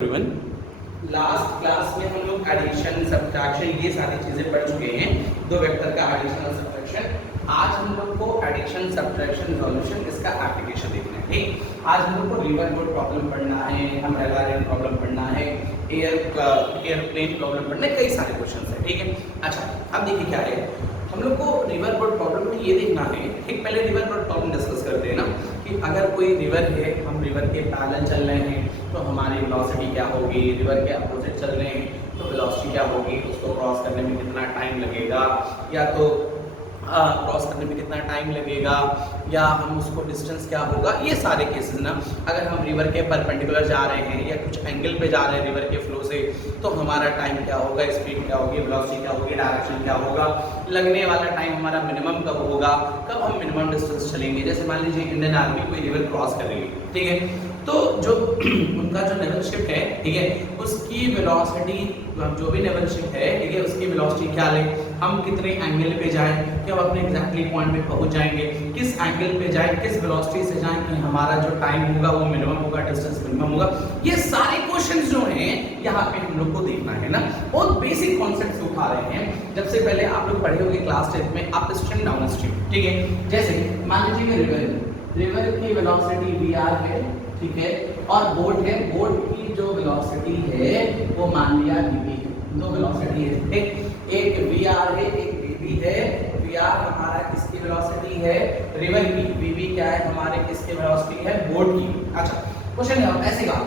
Everyone, last class में हम लोग एडिशन सब्ट्रैक्शन ये सारी चीजें पढ़ चुके हैं। दो वेक्टर का एडिशन और सब्ट्रैक्शन। आज हम लोग को एडिशन सब्ट्रैक्शन रिजोल्यूशन इसका एप्लीकेशन देखना है। ठीक, आज हम लोग को रिवर बोट प्रॉब्लम पढ़ना है, हम एयरलाइन प्रॉब्लम पढ़ना है, एयरप्लेन प्रॉब्लम पढ़ना है, कई सारे क्वेश्चन है। ठीक है, अच्छा अब देखिए क्या है, हम लोग को रिवर बोट प्रॉब्लम में ये देखना है। ठीक, पहले रिवर बोट प्रॉब्लम डिस्कस करते हैं ना कि अगर कोई रिवर है, हम रिवर के पैरेलल चल रहे हैं तो हमारी वेलोसिटी क्या होगी, रिवर के अपोजिट चल रहे हैं तो वेलोसिटी क्या होगी, उसको क्रॉस करने में कितना टाइम लगेगा, या तो क्रॉस करने में कितना टाइम लगेगा, या हम उसको डिस्टेंस क्या होगा, ये सारे केसेस ना अगर हम रिवर के परपेंडिकुलर जा रहे हैं या कुछ एंगल पे जा रहे हैं रिवर के फ्लो से, तो हमारा टाइम क्या होगा, स्पीड क्या होगी, वेलोसिटी क्या होगी, डायरेक्शन क्या होगा, लगने वाला टाइम हमारा मिनिमम कब होगा, कब हम मिनिमम डिस्टेंस चलेंगे। जैसे मान लीजिए इंडियन आर्मी कोई रिवर क्रॉस करेगी, ठीक है, तो जो उनका जो नेवल शिप है, ठीक है, उसकी वेलोसिटी जो भी नेवल शिप है, ठीक है, उसकी वेलोसिटी क्या ले, हम कितने एंगल पे जाएं कि हम अपने एग्जैक्टली पॉइंट पे पहुंच जाएंगे, किस एंगल पे जाएं, किस वेलोसिटी से जाएं कि हमारा जो टाइम होगा वो मिनिमम होगा, डिस्टेंस मिनिमम होगा। ये सारे क्वेश्चंस जो हैं यहाँ पे हम लोग को देखना है ना। बहुत बेसिक कॉन्सेप्ट्स उठा रहे हैं। जब से पहले आप लोग पढ़े होंगे क्लास 10 में अप स्ट्रीम डाउन स्ट्रीम, ठीक है। जैसे मान लीजिए रिवर की वेलोसिटी वी है, ठीक है, और बोट है, बोट की जो वेलोसिटी है वो मान लिया वी है, दो वेलोसिटी है, ठीक, एक वी है एक वी है। वी हमारा किसकी वेलोसिटी है, रिवर की, वी क्या है हमारे किसकी वेलोसिटी है, बोट की। अच्छा क्वेश्चन है ऐसे का,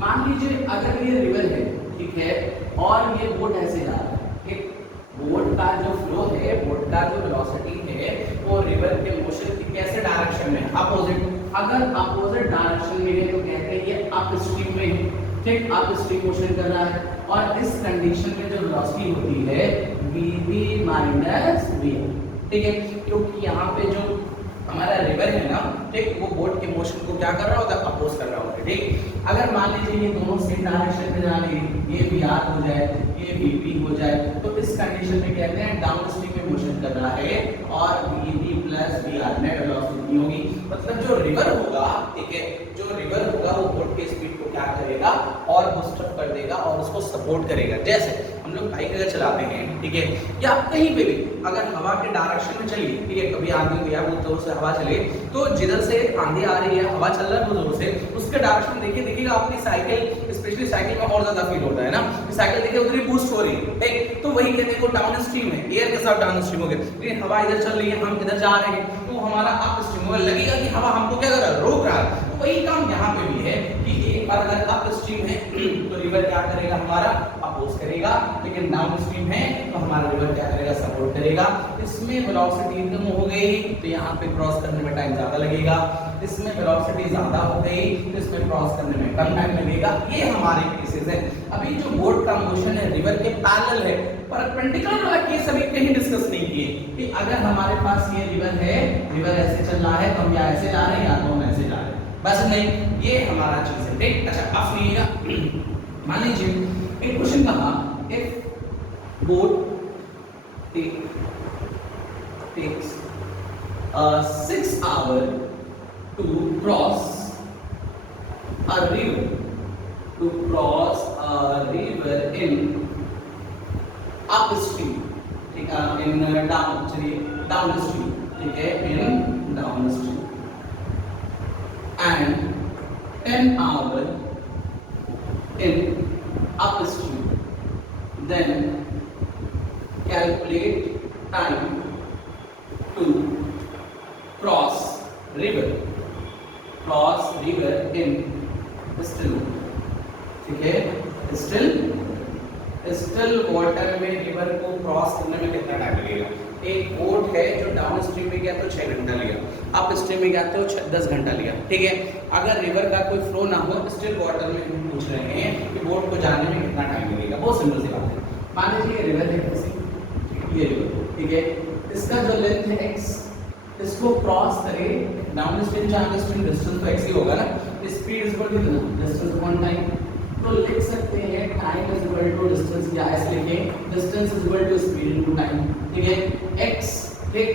मान लीजिए अगर ये रिवर है, ठीक है, और ये बोट ऐसे जा रहा है, ठीक, बोट का जो फ्लो है, बोट का जो वेलोसिटी है वो रिवर के मोशन की कैसे डायरेक्शन में, अपोजिट। अगर अपोजिट डायरेक्शन में है तो कहते हैं ये अप स्ट्रीम में है, ठीक, अप स्ट्रीम मोशन कर रहा है, और इस कंडीशन में जो वेलोसिटी होती है vv माइनस v, ठीक है, क्योंकि यहाँ पे जो हमारा रिवर है ना, ठीक, वो बोट के मोशन को क्या कर रहा होगा, अपोज कर रहा होगा। ठीक, अगर मान लीजिए ये दोनों सेम डायरेक्शन में जा रहे हैं, ये vr हो जाए, ये vp हो जाए, तो इस कंडीशन में कहते हैं डाउन स्ट्रीम में मोशन कर रहा है, और vp plus vr net velocity होगी। मतलब जो रिवर होगा, ठीक है, जो रिवर होगा वो बोट के स्पीड को क्या करेगा, और बूस्ट अप कर देगा और उसको सपोर्ट करेगा। जैसे हम लोग बाइक अगर चलाते हैं, ठीक है, या कहीं पे भी अगर हवा के डायरेक्शन में चलिए, ठीक है, कभी आंधी गया बहुत जोर से हवा चले, तो जिधर से आंधी आ रही है, हवा चल रहा है बहुत जोर से, उसके डायरेक्शन देखिएगा अपनी साइकिल, स्पेशली साइकिल में और ज्यादा फील होता है ना, साइकिल देखिए उधर ही बूस्ट हो रही है, ठीक, तो वही कहते हैं वो डाउन स्ट्रीम है, एयर के साथ डाउन स्ट्रीम हो गया। लेकिन हवा इधर चल रही है, हम इधर जा रहे हैं, तो हमारा अप स्ट्रीम होगा, लगेगा कि हवा हमको क्या कर रहा है, रोक रहा है। तो वही काम यहाँ पे भी है कि एक बार अगर अप स्ट्रीम है तो रिवर क्या करेगा, हमारा अपोज करेगा, लेकिन डाउन स्ट्रीम है तो हमारा रिवर क्या करेगा, सपोर्ट करेगा। इसमें वेलोसिटी कम हो गई तो यहाँ पे क्रॉस करने में टाइम ज्यादा लगेगा, इसमें वेलोसिटी ज्यादा हो गई तो इसमें क्रॉस करने में कम टाइम लगेगा। ये हमारे केसेस है। अभी जो बोट का मोशन है रिवर के पैरेलल है, परपेंडिकुलर वाला केस अभी कहीं डिस्कस नहीं किए कि अगर हमारे पास ये रिवर है, रिवर ऐसे चल रहा है तो हम या ऐसे जा रहे हैं या तो हम ऐसे जा रहे हैं, बस नहीं, ये हमारा चीज है। ठीक, अच्छा अब सुनिएगा, मान लीजिए एक क्वेश्चन कहा, if boat takes 6 hours to cross a river, in upstream, ठीक है, in downstream, ठीक है, in downstream, and 10 hours in upstream, then calculate time to cross river in still, ठीक है, still वाटर में रिवर को क्रॉस करने में कितना टाइम लगेगा। एक बोट है जो डाउन स्ट्रीम में गया तो 6 घंटा लिया, अप स्ट्रीम में गया तो 10 घंटा लिया, ठीक है। अगर रिवर का कोई फ्लो ना हो, स्टिल वाटर में हम पूछ रहे हैं कि बोट को जाने में कितना टाइम लगेगा। बहुत सिंपल सी बात है, मान लीजिए रिवर है किसी, ये रिवर, ठीक है, इसका जो लेंथ है x, इसको क्रॉस करे डाउन स्ट्रीम से अप स्ट्रीम, डिस्टेंस तो x ही होगा ना, speed is equal to distance upon time, तो लिख सकते हैं time is equal to distance, या ऐसे लिखें distance is equal to speed into time, ठीक है। x ठीक।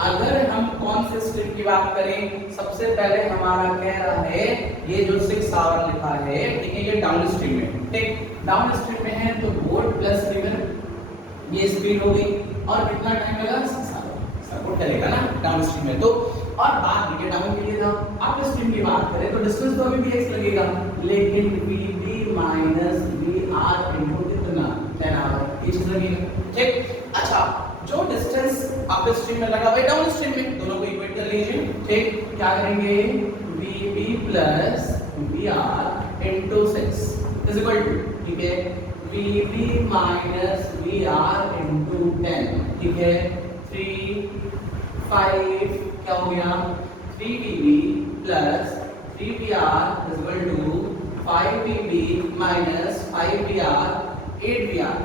अगर हम कौन से स्ट्रीम की बात करें, सबसे पहले हमारा कह रहा है ये जो 6 आवर लिखा है, ठीक है, ये डाउन स्ट्रीम में, ठीक, डाउन स्ट्रीम में है तो बोट प्लस रिवर ये स्पीड हो गई और कितना टाइम लगा, 6 आवर सपोर्ट करेगा ना डाउन स्ट्रीम में। तो और बात देखिए डाउन के लिए था, अप स्ट्रीम की बात करें तो डिस्टेंस तो अभी भी x लगेगा, लेकिन vb माइनस vr इनटू कितना 10 आवर ये चीज लगेगा, ठीक। अच्छा, जो डिस्टेंस अप स्ट्रीम में लगा वही डाउन स्ट्रीम में, दोनों को इक्वेट कर लीजिए, ठीक। क्या करेंगे, vb plus vr into 6 is equal to, ठीक है, vb माइनस vr इनटू 10, ठीक है, 3 5 क्या हो गया, 3vb plus 3vr is equal to 5vb minus 5vr 8vr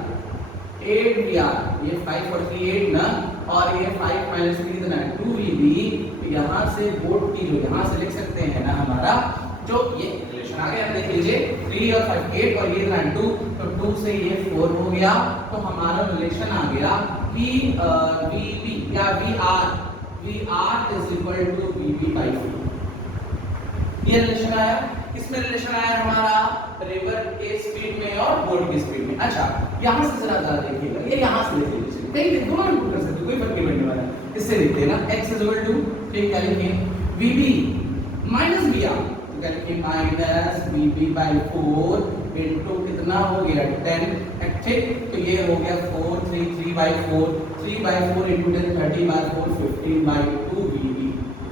ये 5 और 3 8 ना, और ये 5 माइनस 3 कितना है 2vb। यहाँ से बोट की जो यहाँ से लिख सकते हैं ना हमारा जो ये रिलेशन आ गया, देख लीजिए 3 और 5 8 और ये 2, तो 2 से ये 4 हो गया, तो हमारा रिलेशन आ गया कि vb या vr is equal to vb by 4। ये रिलेशन आया, किसमें रिलेशन आया हमारा, रिवर के स्पीड में और बोट की स्पीड में। अच्छा, यहाँ से जरा जरा देखिएगा, ये यहाँ से देख लीजिए, नहीं दोनों में कर सकते, कोई फर्क नहीं पड़ने वाला, इससे लिखते हैं ना, x इज इक्वल टू, ठीक, क्या लिखें, vb माइनस vr, तो क्या लिखें, माइनस vb बाई 4 इनटू कितना हो गया 10, ठीक, तो ये हो गया 4 3 by 4 3 by 4 into 10 30 by 4 15 by 2 vb,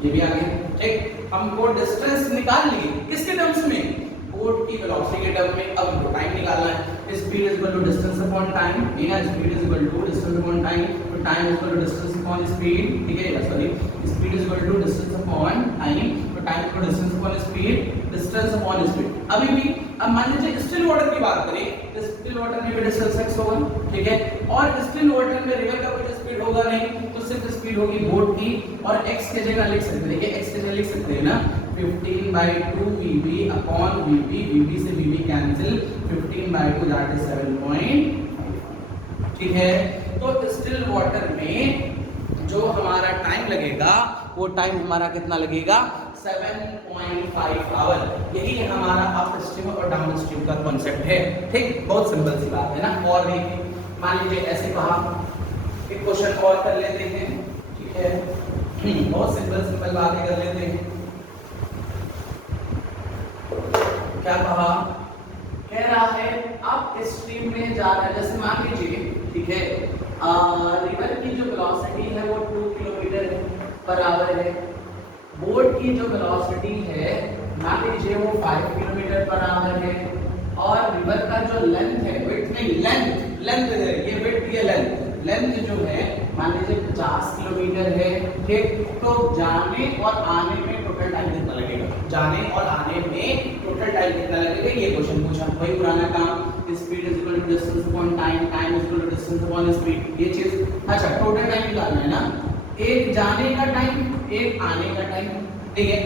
ये भी आ गया, ठीक। हमको डिस्टेंस निकाल लिए किसके टर्म्स में, बोट की वेलोसिटी के टर्म में। अब हमको टाइम निकालना है, speed is equal to distance upon time, ठीक है, speed is equal to distance upon time, तो time is equal to distance upon speed, ठीक है, sorry, speed is equal to distance upon time, तो time is equal to distance upon speed, distance upon speed. अभी भी अब मान लीजिए still water की बात करें, स्टिल वाटर में भी डिस्टेंस x होगा, ठीक है, और स्टिल वाटर में रिवर का कोई स्पीड होगा नहीं, तो सिर्फ स्पीड होगी बोट की, और x की जगह लिख सकते हैं, देखिए x की जगह लिख सकते हैं ना 15 by 2 vb upon vb, vb से vb cancel, 15 by 2 that is 7.5, ठीक है। तो स्टिल वाटर में जो हमारा टाइम लगेगा वो टाइम हमारा कितना लगेगा, 7.5 आवर। यही हमारा अप स्ट्रीम और डाउन स्ट्रीम का कॉन्सेप्ट है, ठीक, बहुत सिंपल सी बात है ना। और देखिए मान लीजिए ऐसे कहा, एक क्वेश्चन और कर लेते हैं, ठीक है, बहुत सिंपल बातें कर लेते हैं। क्या कहा, कह रहा है अप स्ट्रीम में जा रहा है, जैसे मान लीजिए, ठीक है, रिवर की जो वेलोसिटी है वो 2 किलोमीटर पर आवर है, बोट की जो वेलोसिटी है मान लीजिए वो 5 किलोमीटर पर आवर है, और रिवर का जो लेंथ है, विड्थ नहीं लेंथ है, ये विड्थ ये लेंथ जो है मान लीजिए 50 किलोमीटर है, ठीक। तो जाने और आने में टोटल टाइम कितना लगेगा, जाने और आने में टोटल टाइम कितना लगेगा, ये क्वेश्चन पूछा, वही पुराना काम, speed is equal to distance upon time, time is equal to distance upon speed, ये चीज। अच्छा, टोटल टाइम निकालना है ना, एक जाने का टाइम एक आने का टाइम, ठीक है,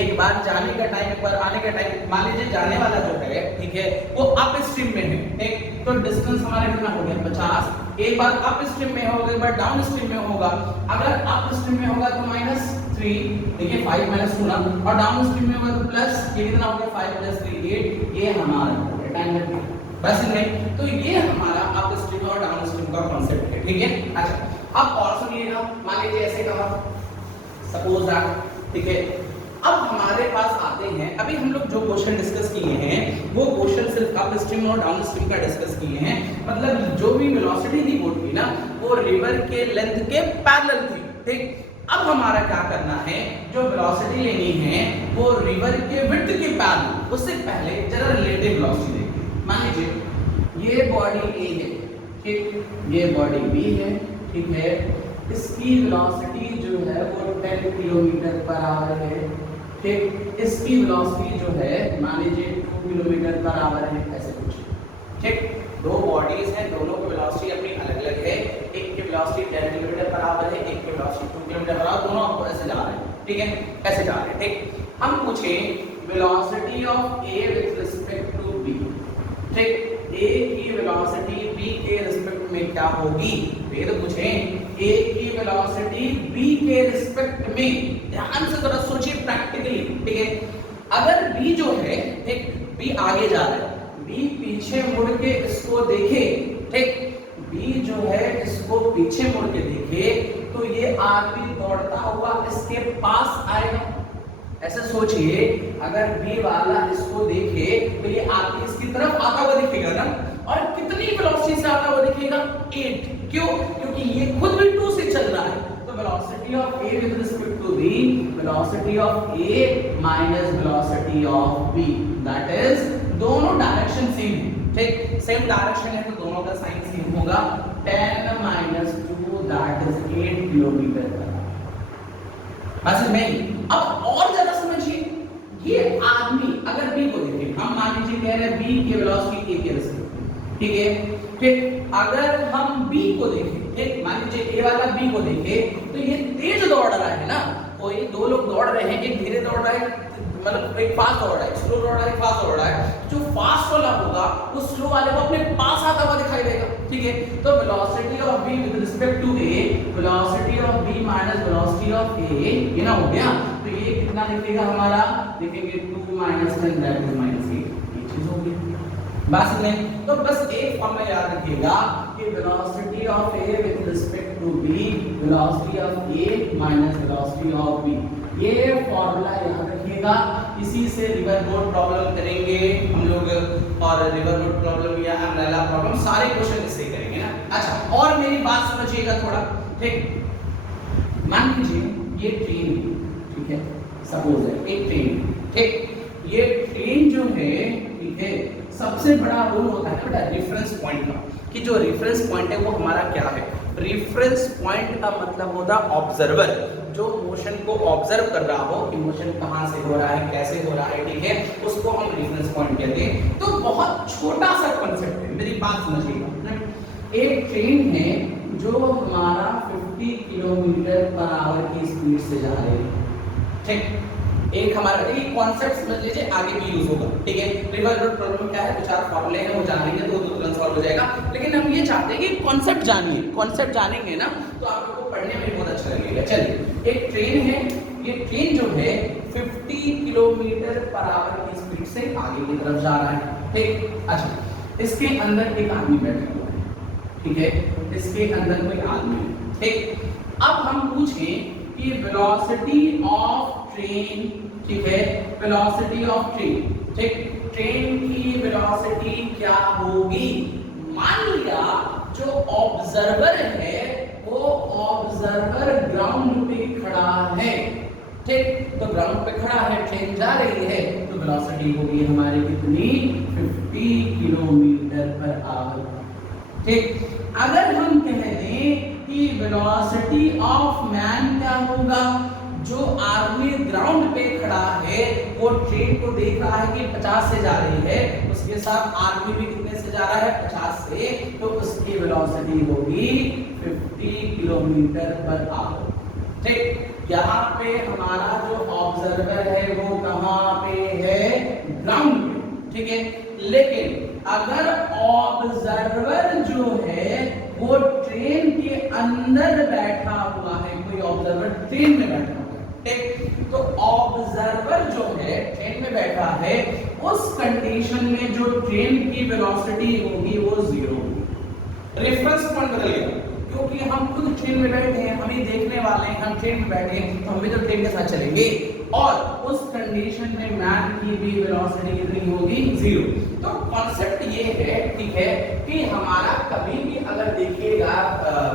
एक बार जाने का टाइम एक बार आने का टाइम। मान लीजिए जाने वाला जो है, ठीक है, वो अप स्ट्रीम में है, ठीक, तो डिस्टेंस हमारा कितना हो गया 50, एक बार अप स्ट्रीम में होगा, एक बार डाउन स्ट्रीम में होगा। अगर अप स्ट्रीम में होगा तो -3, देखिए 5 - 2 ना, और डाउन स्ट्रीम में होगा तो प्लस, ये कितना हो गया 5 + 3 8, ये हमारा टाइम है, बस नहीं। तो ये हमारा अप स्ट्रीम और डाउन स्ट्रीम का कांसेप्ट है, ठीक है। अच्छा, अब और सुनिएगा, मान लीजिए ऐसे कहा, सपोज दैट, ठीक है, अब हमारे पास आते हैं, अभी हम लोग जो क्वेश्चन डिस्कस किए हैं वो क्वेश्चन सिर्फ अप स्ट्रीम और डाउन स्ट्रीम का डिस्कस किए हैं, मतलब जो भी वेलोसिटी थी बोट की ना वो रिवर के लेंथ के पैरेलल थी, ठीक। अब हमारा क्या करना है, जो वेलोसिटी लेनी है वो रिवर के विड्थ के पैरेलल, उससे पहले जरा रिलेटिव वेलोसिटी देखिए। मान लीजिए ये बॉडी ए है, ठीक, ये बॉडी बी है, ठीक है, इसकी वेलोसिटी जो है वो 10 किलोमीटर पर आवर है, ठीक, इसकी वेलोसिटी जो है मान लीजिए 2 किलोमीटर पर आवर है, ऐसे कुछ, ठीक। दो बॉडीज हैं, दोनों की वेलोसिटी अपनी अलग-अलग है, एक की वेलोसिटी 10 किलोमीटर पर आवर है, एक की वेलोसिटी 2 किलोमीटर पर आवर, दोनों आपको ऐसे जा रहे हैं, ठीक है, ऐसे जा रहे हैं, ठीक। हम पूछें velocity of A with respect to B, ठीक, ए की वेलोसिटी बी के रिस्पेक्ट में क्या होगी, ये तो पूछे ए की वेलोसिटी बी के रिस्पेक्ट में, ध्यान से जरा सोचिए प्रैक्टिकली, ठीक है। अगर बी जो है, ठीक, बी आगे जा रहा है, बी पीछे मुड़ के इसको देखे, ठीक, बी जो है इसको पीछे मुड़ के देखे तो ये आदमी दौड़ता हुआ इसके पास आएगा। ऐसे सोचिए, अगर बी वाला इसको देखे तो ये आदमी इसकी तरफ आता हुआ दिखेगा ना, और कितनी वेलोसिटी से आता हुआ दिखेगा, 8। क्यों? क्योंकि ये खुद भी 2 से चल रहा है। तो velocity of A with respect to B, velocity of A minus velocity of B, that is दोनों डायरेक्शन सेम, ठीक, सेम डायरेक्शन है तो दोनों का साइन सेम होगा। 10 माइनस 2 that is 8 kilometre per hour. बस नहीं, अब और ज्यादा समझिए, ये आदमी अगर बी को देखे, हम मान लीजिए कह रहे हैं बी की वेलोसिटी ए के रिस्पेक्ट में, ठीक है, फिर अगर हम बी को देखें, ठीक, मान लीजिए ए वाला बी को देखे तो ये तेज दौड़ रहा है ना, तो ये दो लोग दौड़ रहे हैं, एक धीरे दौड़ रहा है, मतलब एक फास्ट दौड़ रहा है, स्लो दौड़ रहा है, फास्ट दौड़ रहा है। जो फास्ट वाला होगा वो स्लो वाले को अपने पास आता हुआ दिखाई देगा, ठीक है। तो velocity of be with respect to A, velocity of B minus velocity of ए, ये ना हो गया, तो ये कितना दिखेगा हमारा, देखेंगे 2 माइनस 10 दैट इज -8, ये चीज होगी। बस नहीं, तो बस एक फॉर्मूला याद रखिएगा कि velocity of A with respect to B, velocity of A minus velocity of B, ये फॉर्मूला याद रखिएगा। इसी से रिवर बोट प्रॉब्लम करेंगे हम लोग, और रिवर बोट प्रॉब्लम या अम्ब्रेला प्रॉब्लम सारे क्वेश्चन इससे करेंगे ना। अच्छा, और मेरी बात समझिएगा थोड़ा, ठीक, मान लीजिए ये ट्रेन, ठीक है, सपोज है एक ट्रेन, ठीक, ये ट्रेन जो है, ठीक है, सबसे बड़ा रोल होता है बेटा रेफरेंस पॉइंट का, कि जो रेफरेंस पॉइंट है वो हमारा क्या है। रेफरेंस पॉइंट का मतलब होता है ऑब्जर्वर, जो मोशन को ऑब्जर्व कर रहा हो कि मोशन कहां से हो रहा है, कैसे हो रहा है, ठीक है, उसको हम रेफरेंस पॉइंट कहते हैं। तो बहुत छोटा सा कॉन्सेप्ट है, मेरी बात समझिएगा। एक ट्रेन है जो हमारा 50 किलोमीटर पर आवर की स्पीड से जा रही है, ठीक, एक हमारा ये कॉन्सेप्ट समझ लीजिए, आगे भी यूज होगा, ठीक है। रिवर बोट प्रॉब्लम क्या है, 2-4 फॉर्मूले हैं, वो जानेंगे तो तुरंत सॉल्व हो जाएगा, लेकिन हम ये चाहते हैं कि कॉन्सेप्ट जानिए, कॉन्सेप्ट जानेंगे ना तो आपको पढ़ने में बहुत अच्छा लगेगा। चलिए, एक ट्रेन है, ये ट्रेन जो है 50 किलोमीटर पर आवर की स्पीड से आगे की तरफ जा रहा है, ठीक। अच्छा, इसके अंदर एक आदमी बैठा हुआ है, ठीक है, इसके अंदर कोई आदमी, ठीक। अब हम पूछें कि वेलोसिटी ऑफ ट्रेन, ठीक है, वेलोसिटी ऑफ ट्रेन, ठीक, ट्रेन की वेलोसिटी क्या होगी। मान लिया जो ऑब्जर्वर है वो ऑब्जर्वर ग्राउंड पे खड़ा है, ठीक, तो ग्राउंड पे खड़ा है, ट्रेन जा रही है, तो वेलोसिटी होगी हमारी कितनी, 50 किलोमीटर पर आवर, ठीक। अगर हम कह दें कि वेलोसिटी ऑफ मैन क्या होगा, जो आदमी ग्राउंड पे खड़ा है वो ट्रेन को देख रहा है कि 50 से जा रही है, उसके साथ आदमी भी कितने से जा रहा है, 50 से, तो उसकी वेलोसिटी होगी 50 किलोमीटर पर आवर, ठीक। यहाँ पे हमारा जो ऑब्जर्वर है वो कहाँ पे है, ग्राउंड पे, ठीक है। लेकिन अगर ऑब्जर्वर जो है वो ट्रेन के अंदर बैठा हुआ है, कोई ऑब्जर्वर ट्रेन में बैठा हुआ है, ठीक, तो ऑब्जर्वर जो है ट्रेन में बैठा है, उस कंडीशन में जो ट्रेन की वेलोसिटी होगी वो 0 होगी। रेफरेंस पॉइंट बदल गया, क्योंकि हम खुद ट्रेन में बैठे हैं, हम ही देखने वाले हैं, हम ट्रेन में बैठे हैं, तो हम भी तो ट्रेन के साथ चलेंगे, और उस कंडीशन में मैन की भी वेलोसिटी कितनी होगी, 0। तो कॉन्सेप्ट ये है, ठीक है, कि हमारा कभी भी अगर देखिएगा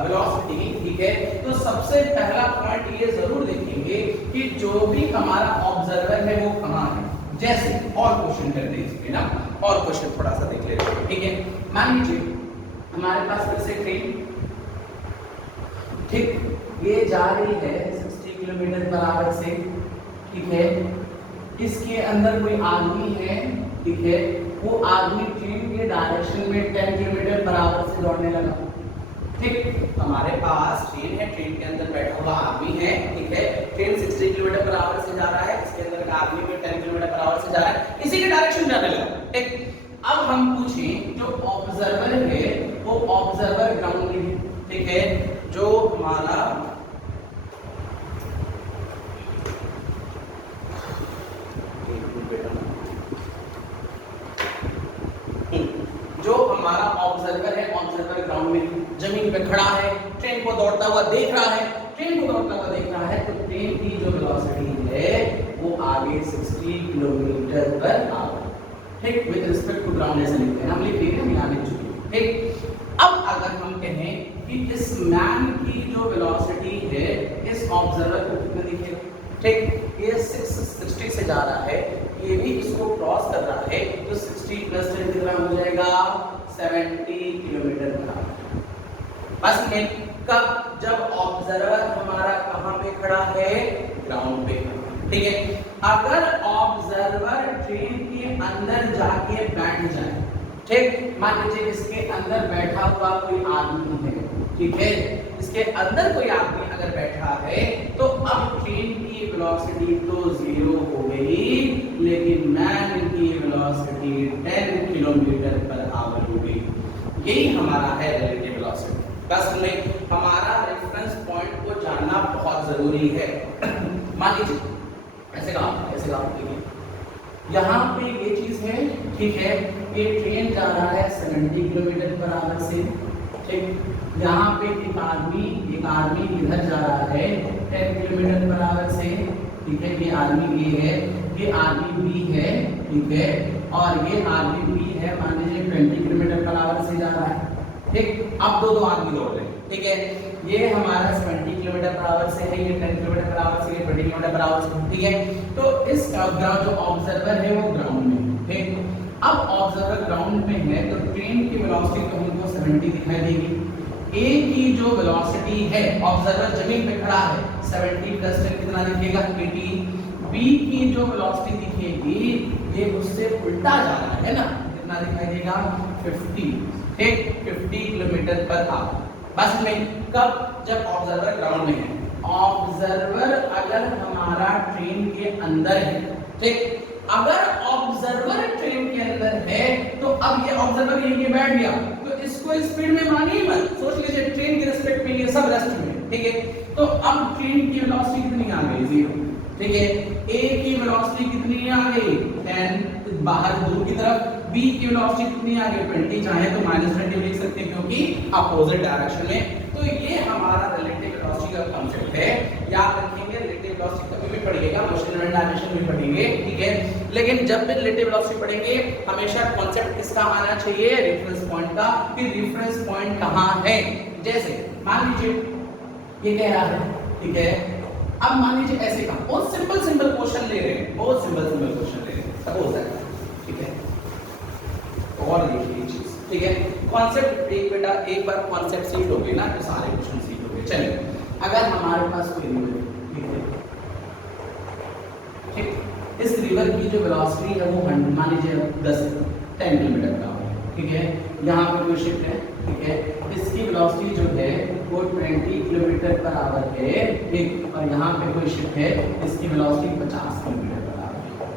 वेलोसिटी, ठीक है, तो सबसे पहला पॉइंट ये जरूर देखेंगे कि जो भी हमारा ऑब्जर्वर है वो कहाँ है। जैसे और क्वेश्चन करते हैं इसमें ना, और क्वेश्चन थोड़ा सा देख लेते हैं, ठीक है। मान लीजिए हमारे पास फिर से ट्रेन, ठीक, ये जा रही है 60 किलोमीटर पर आवर से, ठीक है, इसके अंदर कोई आदमी है, ठीक है, वो आदमी ट्रेन के डायरेक्शन में 10 किलोमीटर पर आवर से दौड़ने लगा, ठीक। हमारे पास ट्रेन है, ट्रेन के अंदर बैठा हुआ आदमी है, ठीक है, ट्रेन 60 किलोमीटर पर आवर से जा रहा है, इसके अंदर का आदमी भी 10 किलोमीटर पर आवर से जा रहा है, इसी के डायरेक्शन जाने लगा, ठीक। अब हम पूछें जो ऑब्जर्वर है वो ऑब्जर्वर ग्राउंड में है, ठीक है, जो हमारा ऑब्जर्वर है, ऑब्जर्वर ग्राउंड में जमीन पे खड़ा है, ट्रेन को दौड़ता हुआ देख रहा है, तो ट्रेन की जो वेलोसिटी है वो आगे 60 किलोमीटर पर आवर, ठीक, विद रिस्पेक्ट टू ग्राउंड ऐसे लिखते हैं, हम लिख रहे हैं यहाँ लिख चुके हैं, ठीक। अब अगर हम कहें कि इस मैन की जो वेलोसिटी है इस ऑब्जर्वर को कितना दिखेगा, ठीक, ये 660 से जा रहा है, ये भी इसको क्रॉस कर रहा है, तो 60 प्लस 10 कितना हो जाएगा 70 किलोमीटर पर आवर। बस में कब, जब ऑब्जर्वर हमारा कहां पे खड़ा है, ग्राउंड पे, ठीक है। अगर ऑब्जर्वर ट्रेन के अंदर जाके बैठ जाए, ठीक, मान लीजिए इसके अंदर बैठा हुआ कोई आदमी है, ठीक है, इसके अंदर कोई आदमी अगर बैठा है तो अब ट्रेन की वेलोसिटी तो 0 हो गई, लेकिन मैन की वेलोसिटी 10 किलोमीटर पर आवर हो गई। यही हमारा है रिलेटिव वेलोसिटी। बस हमें हमारा रेफरेंस पॉइंट को जानना बहुत जरूरी है। मान लीजिए ऐसे कहा यहाँ पे ये चीज है, ठीक है, ये ट्रेन जा रहा है 70 किलोमीटर पर आवर से, ठीक, यहाँ पे एक आदमी इधर जा रहा है 10 किलोमीटर पर आवर से, ठीक है, ये आदमी ए है, ये आदमी बी है, ठीक है, और ये आदमी बी है, मान लीजिए 20 किलोमीटर पर आवर से जा रहा है, ठीक। अब दो आदमी दौड़ रहे हैं, ठीक है, ये हमारा 70 किलोमीटर पर आवर से है, ये 10 किलोमीटर पर आवर से, ये 20 किलोमीटर पर आवर से, ठीक है। तो इस जो ऑब्जर्वर है वो ग्राउंड में है, ठीक। अब ऑब्जर्वर ग्राउंड में है तो ट्रेन की वेलोसिटी तो हमको 70 दिखाई देगी। ए की जो वेलोसिटी है, ऑब्जर्वर जमीन पे खड़ा है, 70 प्लस 10 कितना दिखेगा 80। बी की जो वेलोसिटी दिखेगी ये उससे उल्टा जा रहा है ना, कितना दिखाई देगा 50, ठीक, 50 किलोमीटर पर आवर। बस में कब, जब ऑब्जर्वर ग्राउंड में है। ऑब्जर्वर अगर हमारा ट्रेन के अंदर है, ठीक, अगर ऑब्जर्वर ट्रेन के अंदर है तो अब ये ऑब्जर्वर यहीं बैठ गया तो इसको स्पीड में मानिए मत, सोच लीजिए ट्रेन के रिस्पेक्ट में ये सब रेस्ट में, ठीक है। तो अब ट्रेन की वेलोसिटी कितनी आ गई 0, ठीक है। ए की वेलोसिटी कितनी आ गई 10 बाहर दूर की तरफ, बी की वेलोसिटी कितनी आ गई 20, चाहे तो -20 लिख सकते हैं क्योंकि अपोजिट डायरेक्शन में। तो ये हमारा रिलेटिव वेलोसिटी का कांसेप्ट है, याद रखेंगे। रिलेटिव वेलोसिटी कभी भी पढ़िएगा, मोशन एंड डायरेक्शन भी पढ़ेंगे, ठीक है, लेकिन जब भी रिलेटिव वेलोसिटी पढ़ेंगे हमेशा कांसेप्ट किसका आना चाहिए, रेफरेंस पॉइंट का, कि रेफरेंस पॉइंट कहां है। जैसे मान लीजिए ये कह रहा है, ठीक है, अब मान लीजिए ऐसे का बहुत सिंपल क्वेश्चन ले रहे हैं, बहुत सिंपल क्वेश्चन ले रहे हैं, सपोज दैट, ठीक है, और देखिए चीज, ठीक है, कॉन्सेप्ट एक बार कॉन्सेप्ट सीख लोगे ना तो सारे क्वेश्चन सीख लोगे। चलिए, अगर हमारे पास कोई रिवर है, ठीक है, ठीक, इस रिवर की जो वेलोसिटी है वो मान लीजिए 10 किलोमीटर का है, ठीक है, यहाँ पे कोई शिप है, ठीक है, इसकी वेलोसिटी जो है वो 20 किलोमीटर पर आवर है, ठीक, और यहाँ पे कोई शिप है, इसकी वेलोसिटी 50 किलोमीटर पर आवर है,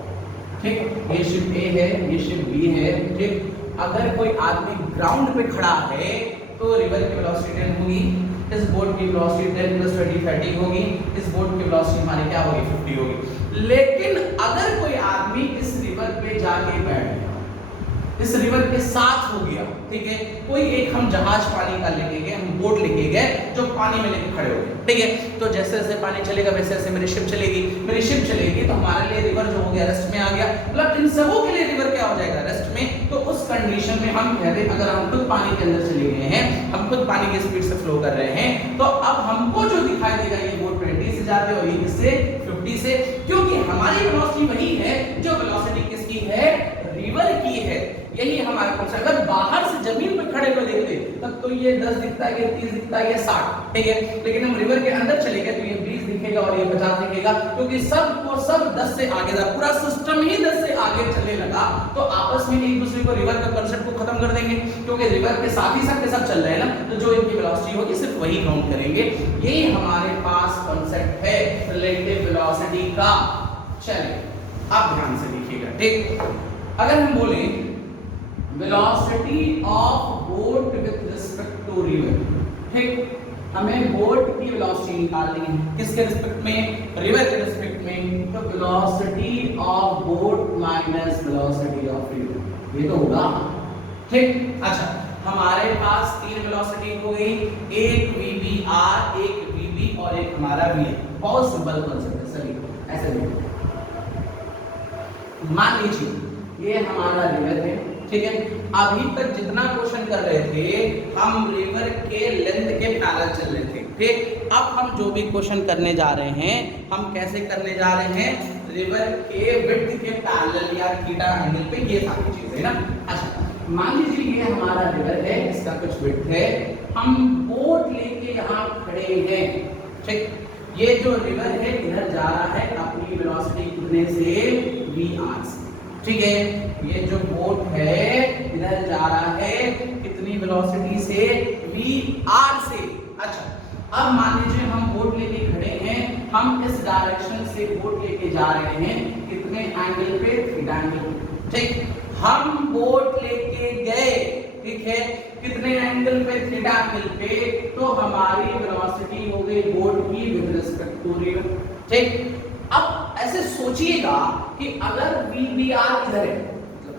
ठीक। ये शिप ए है, ये शिप बी है, ठीक। अगर कोई आदमी ग्राउंड पे खड़ा है तो रिवर की वेलोसिटी 10 होगी, इस बोट की वेलोसिटी 10 + 20 30 होगी, इस बोट की वेलोसिटी हमारी क्या होगी 50 होगी। लेकिन अगर कोई आदमी इस रिवर पे जाके बैठ गया, इस रिवर के साथ हो गया, ठीक है, कोई एक हम जहाज पानी का लेके गए, हम बोट लेके गए जो पानी में लेके खड़े हो गए, ठीक है, तो जैसे जैसे पानी चलेगा वैसे वैसे मेरी शिप चलेगी, तो हमारे लिए रिवर जो हो गया रेस्ट में आ गया, मतलब इन सबों के लिए रिवर क्या हो जाएगा रेस्ट में। तो उस कंडीशन में हम कहते हैं अगर हम खुद पानी के अंदर चले गए हैं, हम खुद पानी की स्पीड से फ्लो कर रहे हैं, तो अब हमको जो दिखाई देगा ये बोट 20 से जाते हो, ये किससे 50 से, क्योंकि हमारी वेलोसिटी वही है जो वेलोसिटी किसकी है, रिवर की है। यही हमारे कॉन्सेप्ट। अगर बाहर से जमीन पर खड़े हुए देखते तब तो ये 10 दिखता है, ये 30 दिखता है, ये 60, ठीक है, लेकिन हम रिवर के अंदर चले गए तो ये 20 दिखेगा और ये 50 दिखेगा, क्योंकि सब 10 से आगे था, पूरा सिस्टम ही 10 से आगे चलने लगा। तो आपस में एक दूसरे को रिवर का कांसेप्ट को खत्म कर देंगे, क्योंकि रिवर के साथ ही सब चल रहे हैं ना, तो जो इनकी वेलोसिटी होगी सिर्फ वही काउंट करेंगे। यही हमारे पास कांसेप्ट है रिलेटिव वेलोसिटी का। चलिए अब ध्यान से देखिएगा, ठीक। अगर हम बोलें velocity of boat with respect to river. ठीक, हमें बोट की वेलोसिटी निकालनी है, किसके रिस्पेक्ट में? रिवर के रिस्पेक्ट में। तो velocity of boat minus velocity of river, ये तो होगा। ठीक, अच्छा हमारे पास तीन वेलोसिटी हो गई, एक VBR, एक VB और एक हमारा VA। बहुत सिंपल कॉन्सेप्ट है सभी, ऐसे देखो। मान लीजिए ये हमारा रिवर है, ठीक है। अभी तक जितना क्वेश्चन कर रहे थे हम रिवर के लेंथ के पैरेलल चल रहे थे, ठीक। अब हम जो भी क्वेश्चन करने जा रहे हैं हम कैसे करने जा रहे हैं? रिवर के विड्थ के पैरेलल या थीटा एंगल पे, ये सारी चीजें ना। अच्छा मान लीजिए ये हमारा रिवर है, इसका कुछ विड्थ है, हम बोट लेके यहाँ खड़े हैं, ठीक। ये जो रिवर है इधर जा रहा है अपनी वेलोसिटी कितने से? VR से, ठीक है। ये जो बोट है इधर जा रहा है कितनी वेलोसिटी से? VR से। अच्छा अब मान लीजिए हम बोट लेके खड़े हैं, हम इस डायरेक्शन से बोट लेके जा रहे हैं, कितने एंगल पे? थीटा एंगल, ठीक। हम बोट लेके गए, ठीक है, कितने एंगल पे? थीटा एंगल पे। तो हमारी वेलोसिटी हो गई बोट की विद रिस्पेक्ट टू रिवर, ठीक। अब ऐसे सोचिएगा कि अगर VBR इधर है,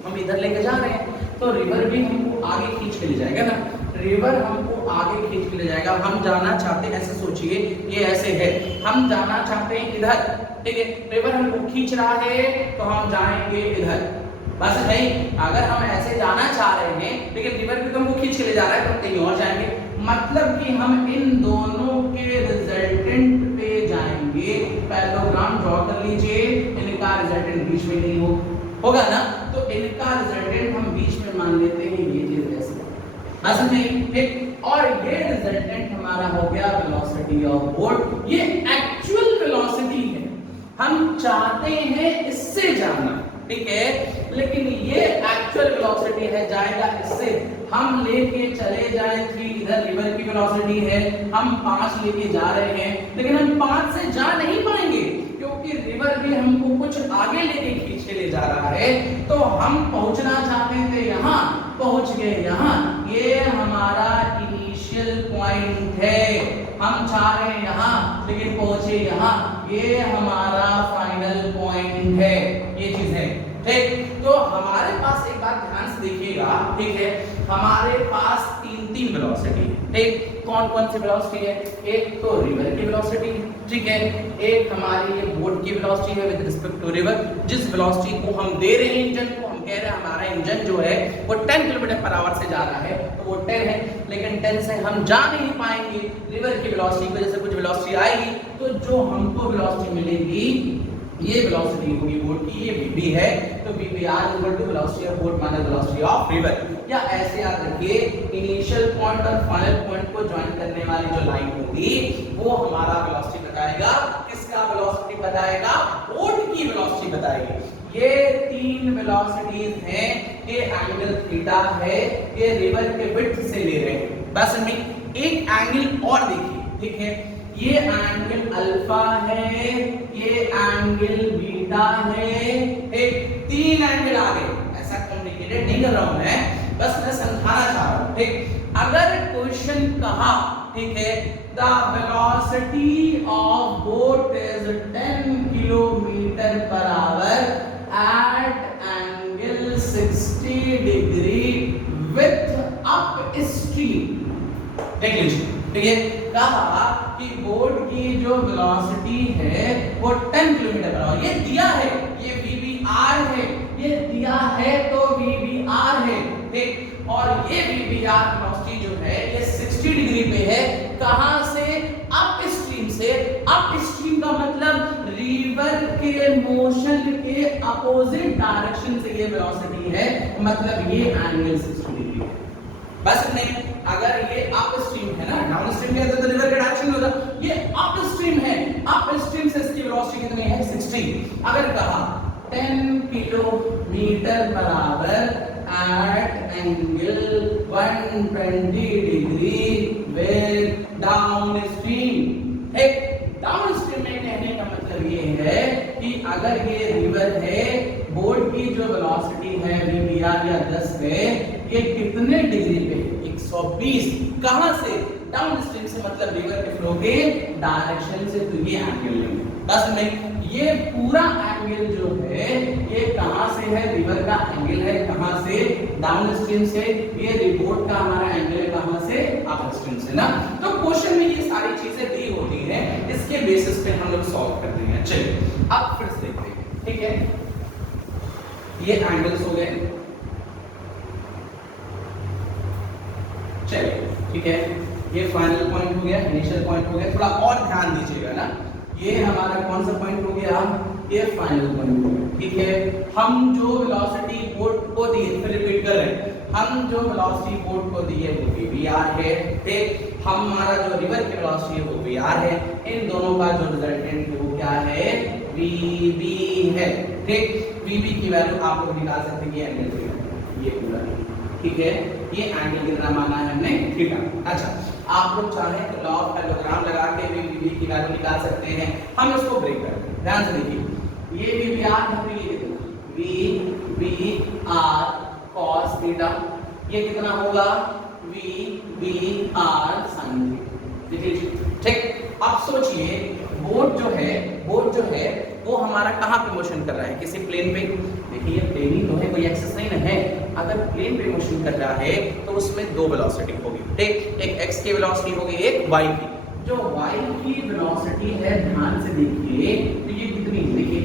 हम इधर लेके जा रहे हैं, तो रिवर भी हमको आगे खींच के ले जाएगा ना, रिवर हमको आगे खींच के ले जाएगा। हम जाना चाहते हैं, ऐसे सोचिए ये ऐसे है, हम जाना चाहते हैं इधर, ठीक है, रिवर हमको खींच रहा है तो हम जाएंगे इधर, बस नहीं। अगर हम ऐसे जाना चाह रहे हैं लेकिन रिवर भी तो हमको खींच के ले जा रहा है तो हम कहीं और जाएंगे, मतलब कि हम इन दोनों के रिजल्टेंट पे जाएंगे। पैरेललोग्राम ड्रॉ कर लीजिए, इनका रिजल्टेंट बीच में नहीं होगा ना, तो इनका रिजल्टेंट हम बीच में मान लेते हैं, ये चीज ऐसे बस नहीं, ठीक। और ये रिजल्टेंट हमारा हो गया वेलोसिटी ऑफ बोट। ये एक्चुअल वेलोसिटी है, हम चाहते हैं इससे जाना, ठीक है, लेकिन ये एक्चुअल वेलोसिटी है, जाएगा इससे। हम लेके चले जाए 3, इधर रिवर की वेलोसिटी है, हम 5 लेके जा रहे हैं, लेकिन हम 5 से जा नहीं पाएंगे क्योंकि रिवर भी हमको कुछ आगे लेके खींच के ले जा रहा है। तो हम पहुंचना चाहते थे यहाँ, पहुंच गए यहाँ, ये हमारा इनिशियल पॉइंट है। हम चाह रहे हैं यहाँ लेकिन पहुंचे यहाँ, ये हमारा फाइनल पॉइंट है, ये चीज है, ठीक। तो हमारे पास एक बात ध्यान से देखिएगा, ठीक है, हमारे पास तीन वेलोसिटी, ठीक। कौन कौन सी वेलोसिटी है? एक तो रिवर की वेलोसिटी, ठीक है, एक हमारी ये बोट की वेलोसिटी है विद रिस्पेक्ट टू रिवर। जिस वेलोसिटी को हम दे रहे हैं इंजन को, हम कह रहे हैं हमारा इंजन जो है वो 10 किलोमीटर/आवर से जा रहा है, तो वो 10 है, लेकिन 10 से हम जा नहीं पाएंगे। रिवर की वेलोसिटी की वजह से कुछ वेलोसिटी आएगी, तो जो हमको वेलोसिटी मिलेगी ये वेलोसिटी होगी बोट की, ये VB है, तो VBR equal to velocity of boat minus velocity of river. या ऐसे याद रखिए, इनिशियल पॉइंट और फाइनल पॉइंट को ज्वाइन करने वाली जो लाइन होगी वो हमारा वेलोसिटी बताएगा। किसका वेलोसिटी बताएगा? बोट की वेलोसिटी बताएगी। ये तीन वेलोसिटीज हैं, ये एंगल थीटा है, ये रिवर के विड्थ से ले रहे हैं। बस में एक एंगल और देखिए, ठीक है, ये एंगल अल्फा है, ये एंगल बीटा है, एक 3 एंगल आ गए। ऐसा कॉम्प्लिकेटेड नहीं कर रहा हूं मैं, बस मैं समझाना चाह रहा हूं, ठीक। अगर क्वेश्चन कहा, ठीक है, the velocity of boat is 10 किलोमीटर/आवर at angle 60 degree with upstream, देख लीजिए, ठीक है, कहा कि बोट की जो वेलोसिटी है वो 10 किलोमीटर/आवर, ये दिया है, ये VBR है, ये दिया है तो VBR है, ठीक। और ये VBR वेलोसिटी जो है ये 60 डिग्री पे है, कहां से? अप स्ट्रीम से। अप स्ट्रीम का मतलब रिवर के मोशन के अपोजिट डायरेक्शन से ये वेलोसिटी है, मतलब ये एंगल 60 डिग्री है। बस नहीं, अगर ये अप स्ट्रीम है ना, डाउन स्ट्रीम में तो रिवर का डायरेक्शन होगा, ये अप स्ट्रीम है, अप स्ट्रीम से इसकी वेलोसिटी कितनी है? 60। अगर कहा 10 किलोमीटर/आवर at angle 120 degree with downstream. एक डाउन स्ट्रीम में कहने का मतलब ये है कि अगर ये रिवर है, बोट की जो वेलोसिटी है वीआर या 10 है, ये कितने डिग्री पे है? 120। कहां से? डाउन स्ट्रीम से, मतलब रिवर के फ्लो के डायरेक्शन से। तो ये एंगल लेंगे। बस में ये पूरा एंगल जो है ये कहां से है? रिवर का एंगल है। कहां से? डाउन स्ट्रीम से। ये रिपोर्ट का हमारा एंगल है कहां से? अप स्ट्रीम से ना। तो क्वेश्चन में ये सारी चीजें दी होती हैं, इसके बेसिस पे हम लोग सॉल्व करते हैं। चलिए अब फिर से देखते हैं, ठीक है। ये एंगल्स हो गए, चलिए ठीक है। ये फाइनल पॉइंट हो गया, इनिशियल पॉइंट हो गया। थोड़ा और ध्यान दीजिएगा ना, ये हमारा कौन सा पॉइंट हो गया? ये फाइनल पॉइंट हो गया, ठीक है। हम जो वेलोसिटी बोट को दिए, फिर रिपीट कर रहे हैं, हम जो वेलोसिटी बोट को दिए वो वीआर है, ठीक। हमारा जो रिवर की वेलोसिटी है वो वीआर है। इन दोनों का जो रिजल्टेंट है वो क्या है? वीबी है, ठीक। वीबी की वैल्यू आप लोग निकाल सकते हैं, ये एंगल ये पूरा, ठीक है। ये एंगल कितना माना है हमने? थीटा। अच्छा, आप लोग चाहें तो लॉ ऑफ पैरेललोग्राम लगा के भी वीबी की वैल्यू निकाल सकते हैं। हम इसको ब्रेक करते हैं, ध्यान से देखिए। ये वीआर है तो ये कितना? VR cos theta. ये कितना होगा? VR sin theta. देखिए, ठीक। अब सोचिए बोट जो है वो हमारा कहाँ पे मोशन कर रहा है? किसी प्लेन पे। देखिए ये प्लेन ही तो है, कोई एक्सिस नहीं ना है। अगर प्लेन पे मोशन कर रहा है तो उसमें दो वेलोसिटी होगी, ठीक। एक x की वेलोसिटी होगी, एक y की। जो y की वेलोसिटी है, ध्यान से देखिए, तो ये कितनी? देखिए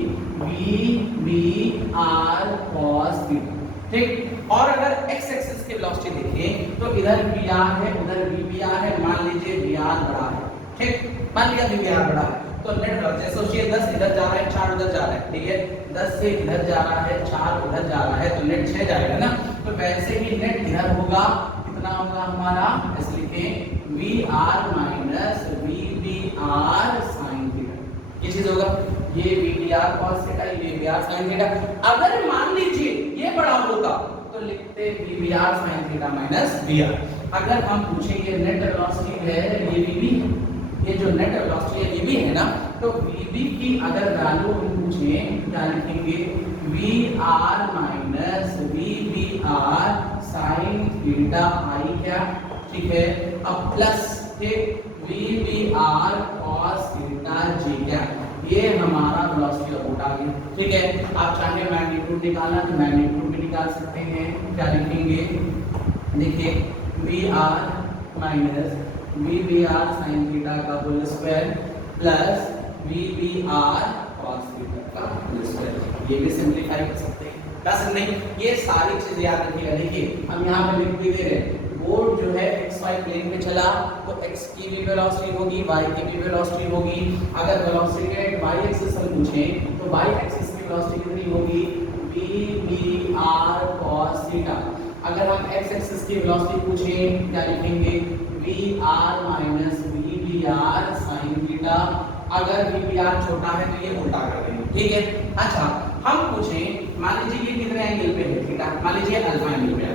v cos थीटा, ठीक। और अगर x एक्सिस की वेलोसिटी देखें तो इधर vr है, उधर vbr है। मान लीजिए vr बड़ा है, ठीक। मान लिया vbr बड़ा है तो नेट वेलोसिटी सोचिए 10 इधर जा रहा है, 4 उधर जा रहा है, ठीक है। 10 से इधर जा रहा है, 4 उधर जा रहा है, तो नेट 6 जाएगा ना। तो वैसे ही नेट इधर होगा, कितना होगा हमारा? ऐसे लिखें vr minus vbr sin theta. ये चीज होगा, ये vbr cos थीटा, ये vbr sin थीटा। अगर मान लीजिए ये बड़ा होता तो लिखते vbr sin theta minus vr। अगर हम पूछेंगे नेट वेलोसिटी है ये vb, ये जो नेट वेलोसिटी है vb है ना, तो vb की अगर वैल्यू हम पूछें क्या लिखेंगे? vr minus vbr sin theta i क्या, ठीक है। अब plus vbr cos theta j क्या, ये हमारा वेलोसिटी का कोट आ गया, ठीक है। आप चाहे मैग्नीट्यूड निकालना तो मैग्नीट्यूड भी निकाल सकते हैं। क्या लिखेंगे? देखिए vr minus vbr sin theta का whole square plus vbr cos theta का होल स्क्वायर। ये भी सिंपलीफाई कर सकते हैं, बस नहीं। ये सारी चीजें याद रखिएगा। देखिए हम यहाँ पे लिख भी दे रहे हैं, बोर्ड जो है xy प्लेन पे चला तो x की भी वेलोसिटी होगी, y की भी वेलोसिटी होगी। अगर वेलोसिटी के y एक्सिस हम पूछें तो y एक्सिस की वेलोसिटी कितनी होगी? vbr cos theta. अगर हम x एक्सिस की वेलोसिटी पूछें क्या लिखेंगे? vr minus vbr sin theta. अगर vbr छोटा है तो ये उल्टा कर देंगे, ठीक है। अच्छा हम पूछें, मान लीजिए ये कितने एंगल पे है? थीटा। मान लीजिए अल्फा एंगल पे है,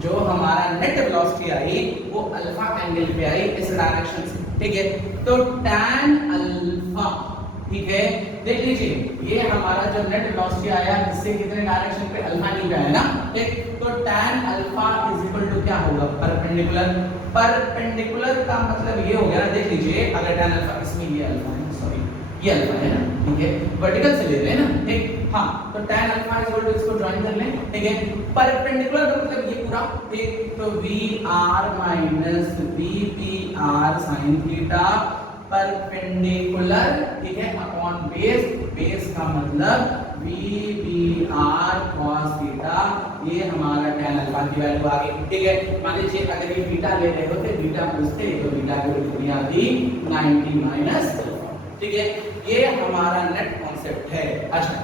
जो हमारा नेट वेलोसिटी आई वो अल्फा एंगल पे आई इस डायरेक्शन से, ठीक है। तो tan अल्फा, ठीक है। देख लीजिए ये हमारा जो नेट वेलोसिटी आया इससे कितने डायरेक्शन पे? अल्फा एंगल पे आया ना, ठीक। तो tan alpha is equal to क्या होगा? परपेंडिकुलर। परपेंडिकुलर का मतलब ये हो गया ना, देख लीजिए अगर tan अल्फा, इसमें ये अल्फा है, सॉरी ये अल्फा है ना, ठीक है। वर्टिकल से ले रहे हैं ना, ठीक। हाँ तो tan alpha is equal to, इसको ज्वाइन कर लें, ठीक है। परपेंडिकुलर का मतलब ये पूरा, ठीक। तो vr minus vpr sin theta perpendicular, ठीक है, अपॉन बेस। बेस का मतलब vbr cos थीटा। ये हमारा tan अल्फा की वैल्यू आ गई, ठीक है। मान लीजिए अगर ये बीटा ले रहे होते, बीटा पूछते तो बीटा की वैल्यू कितनी आती? 90 माइनस, ठीक है। ये हमारा नेट कॉन्सेप्ट है। अच्छा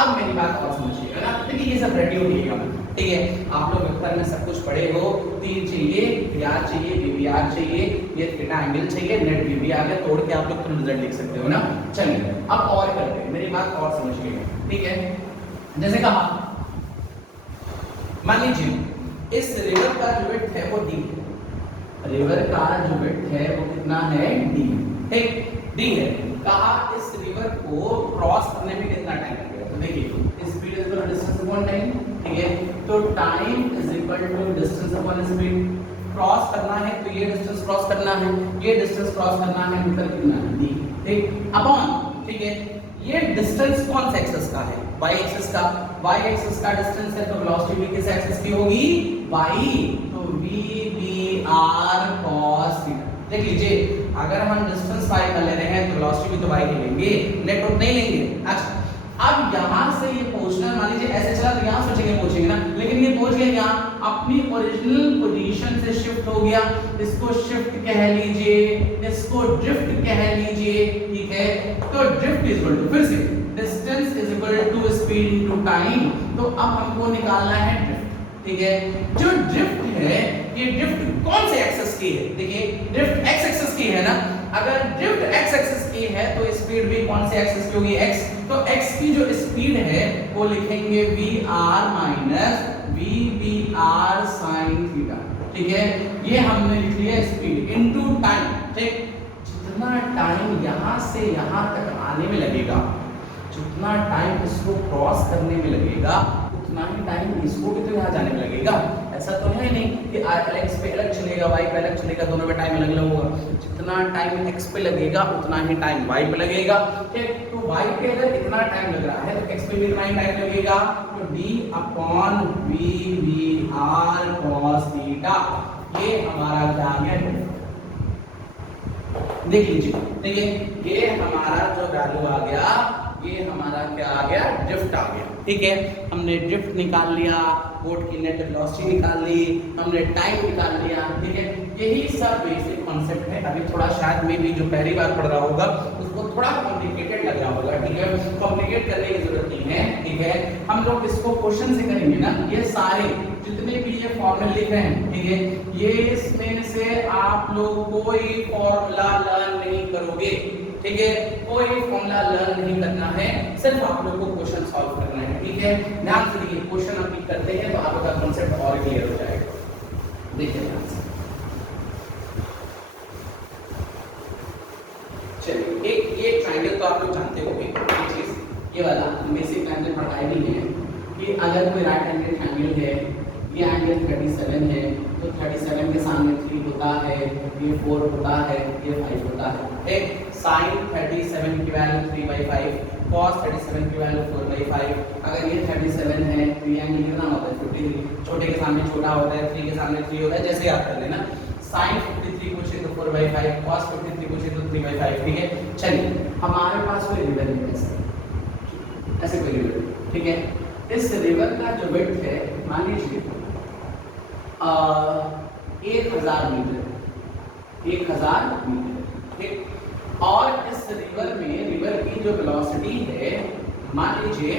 अब मेरी बात और समझिएगा ना, देखिए ये सब रेडी होइएगा, ठीक है। आप लोग वेक्टर में सब कुछ पढ़े हो, तीन चाहिए, vr चाहिए, vbr चाहिए, ये थीटा एंगल चाहिए, नेट vb आ गया, तोड़ के आप लोग तुरंत रिजल्ट लिख सकते हो ना। चलिए अब और करते हैं, मेरी बात और समझिएगा, ठीक है। जैसे कहा मान लीजिए इस रिवर का जो विड्थ है वो d, रिवर का जो विड्थ है वो कितना है? d, ठीक। d है। कहा इस रिवर को क्रॉस करने में कितना टाइम लगेगा? तो देखिए स्पीड इज इक्वल टू तो time is equal to distance upon speed. Cross करना है तो ये डिस्टेंस क्रॉस करना है, ये डिस्टेंस क्रॉस करना है, मतलब कितना है d, ठीक, अपॉन, ठीक है, ये डिस्टेंस कौन से एक्सिस का है, y एक्सिस का, y एक्सिस का डिस्टेंस है तो वेलोसिटी भी किस एक्सिस की होगी, y, तो v b r cos theta. देख लीजिए अगर हम डिस्टेंस y का ले रहे हैं तो वेलोसिटी भी तो y की लेंगे, नेट आउट नहीं लेंगे। अच्छा अब यहां से ये पूछना, मान लीजिए ऐसे चला तो यहां सोचेंगे पूछेंगे ना, लेकिन ये पहुंच गया यहां अपनी ओरिजिनल पोजीशन से शिफ्ट हो गया, इसको शिफ्ट कह लीजिए, इसको ड्रिफ्ट कह लीजिए, ठीक है। तो ड्रिफ्ट इज इक्वल टू, फिर से distance is equal to speed into time, तो अब हमको निकालना है ड्रिफ्ट, ठीक है। जो ड्रिफ्ट है ये ड्रिफ्ट कौन से एक्सिस की है, देखिए ड्रिफ्ट एक्स एक्सिस की है ना, अगर ड्रिफ्ट एक्स एक्सिस की है तो स्पीड भी कौन से एक्सिस की होगी, एक्स, तो एक्स की जो स्पीड है वो लिखेंगे V R minus V B R sine theta, ठीक है। ये हमने लिख लिया स्पीड इनटू टाइम, ठीक। जितना टाइम यहां से यहां तक आने में लगेगा, जितना टाइम इसको क्रॉस करने में लगेगा, उतना ही टाइम इसको भी तो यहाँ जाने में लगेगा। ऐसा तो है नहीं कि x पे अलग चलेगा, y पे अलग चलेगा, दोनों में टाइम अलग अलग होगा। जितना टाइम x पे लगेगा उतना ही टाइम y पे लगेगा, ठीक। तो y पे अगर इतना टाइम लग रहा है तो x पे भी इतना ही टाइम लगेगा, तो d upon v b r cos theta, ये हमारा क्या आ गया, देख लीजिए, देखिए ये हमारा जो वैल्यू आ गया, ये हमारा क्या आ गया, ड्रिफ्ट आ गया, ठीक है। हमने ड्रिफ्ट निकाल लिया, बोट की नेट वेलोसिटी निकाल ली, हमने टाइम निकाल लिया, ठीक है। यही सब बेसिक कॉन्सेप्ट है। अभी थोड़ा शायद में भी जो पहली बार पढ़ रहा होगा उसको थोड़ा कॉम्प्लिकेटेड लग रहा होगा, ठीक है। कॉम्प्लिकेट करने की जरूरत नहीं है, ठीक है। हम लोग इसको क्वेश्चन से करेंगे ना, ये सारे जितने भी ये फॉर्मूला लिख रहे हैं, ठीक है, ये इसमें से आप लोग कोई फॉर्मूला लर्न नहीं करोगे, ठीक है। कोई फॉर्मूला लर्न नहीं करना है, सिर्फ आप लोग को क्वेश्चन सॉल्व करना है, ठीक है। ध्यान से देखिए, क्वेश्चन आप करते हैं तो आपका कांसेप्ट और क्लियर हो जाएगा। देखिए ध्यान से, चलिए एक ये ट्रायंगल तो आप लोग जानते होंगे, ये चीज, ये वाला बेसिक ट्रायंगल पढ़ाई भी है कि अगर कोई राइट एंगल ट्रायंगल है, ये एंगल 37 है, तो 37 के सामने 3 होता है, ये 4 होता है, ये 5 होता है, ठीक। sin 37 की वैल्यू 3/5, cos 37 की वैल्यू 4/5। अगर ये 37 है तो ये एंगल कितना होता है, 53, छोटे के सामने छोटा होता है, 3 के सामने 3 होता है, जैसे याद कर लेना। sin 53 पूछे तो 4/5, cos 53 पूछे तो 3/5, ठीक है। चलिए हमारे पास कोई रिवर है, ऐसे कोई रिवर, ठीक है। इस रिवर का जो विड्थ है मान लीजिए 1000 मीटर, 1000 मीटर, ठीक। और इस रिवर में, रिवर की जो वेलोसिटी है मान लीजिए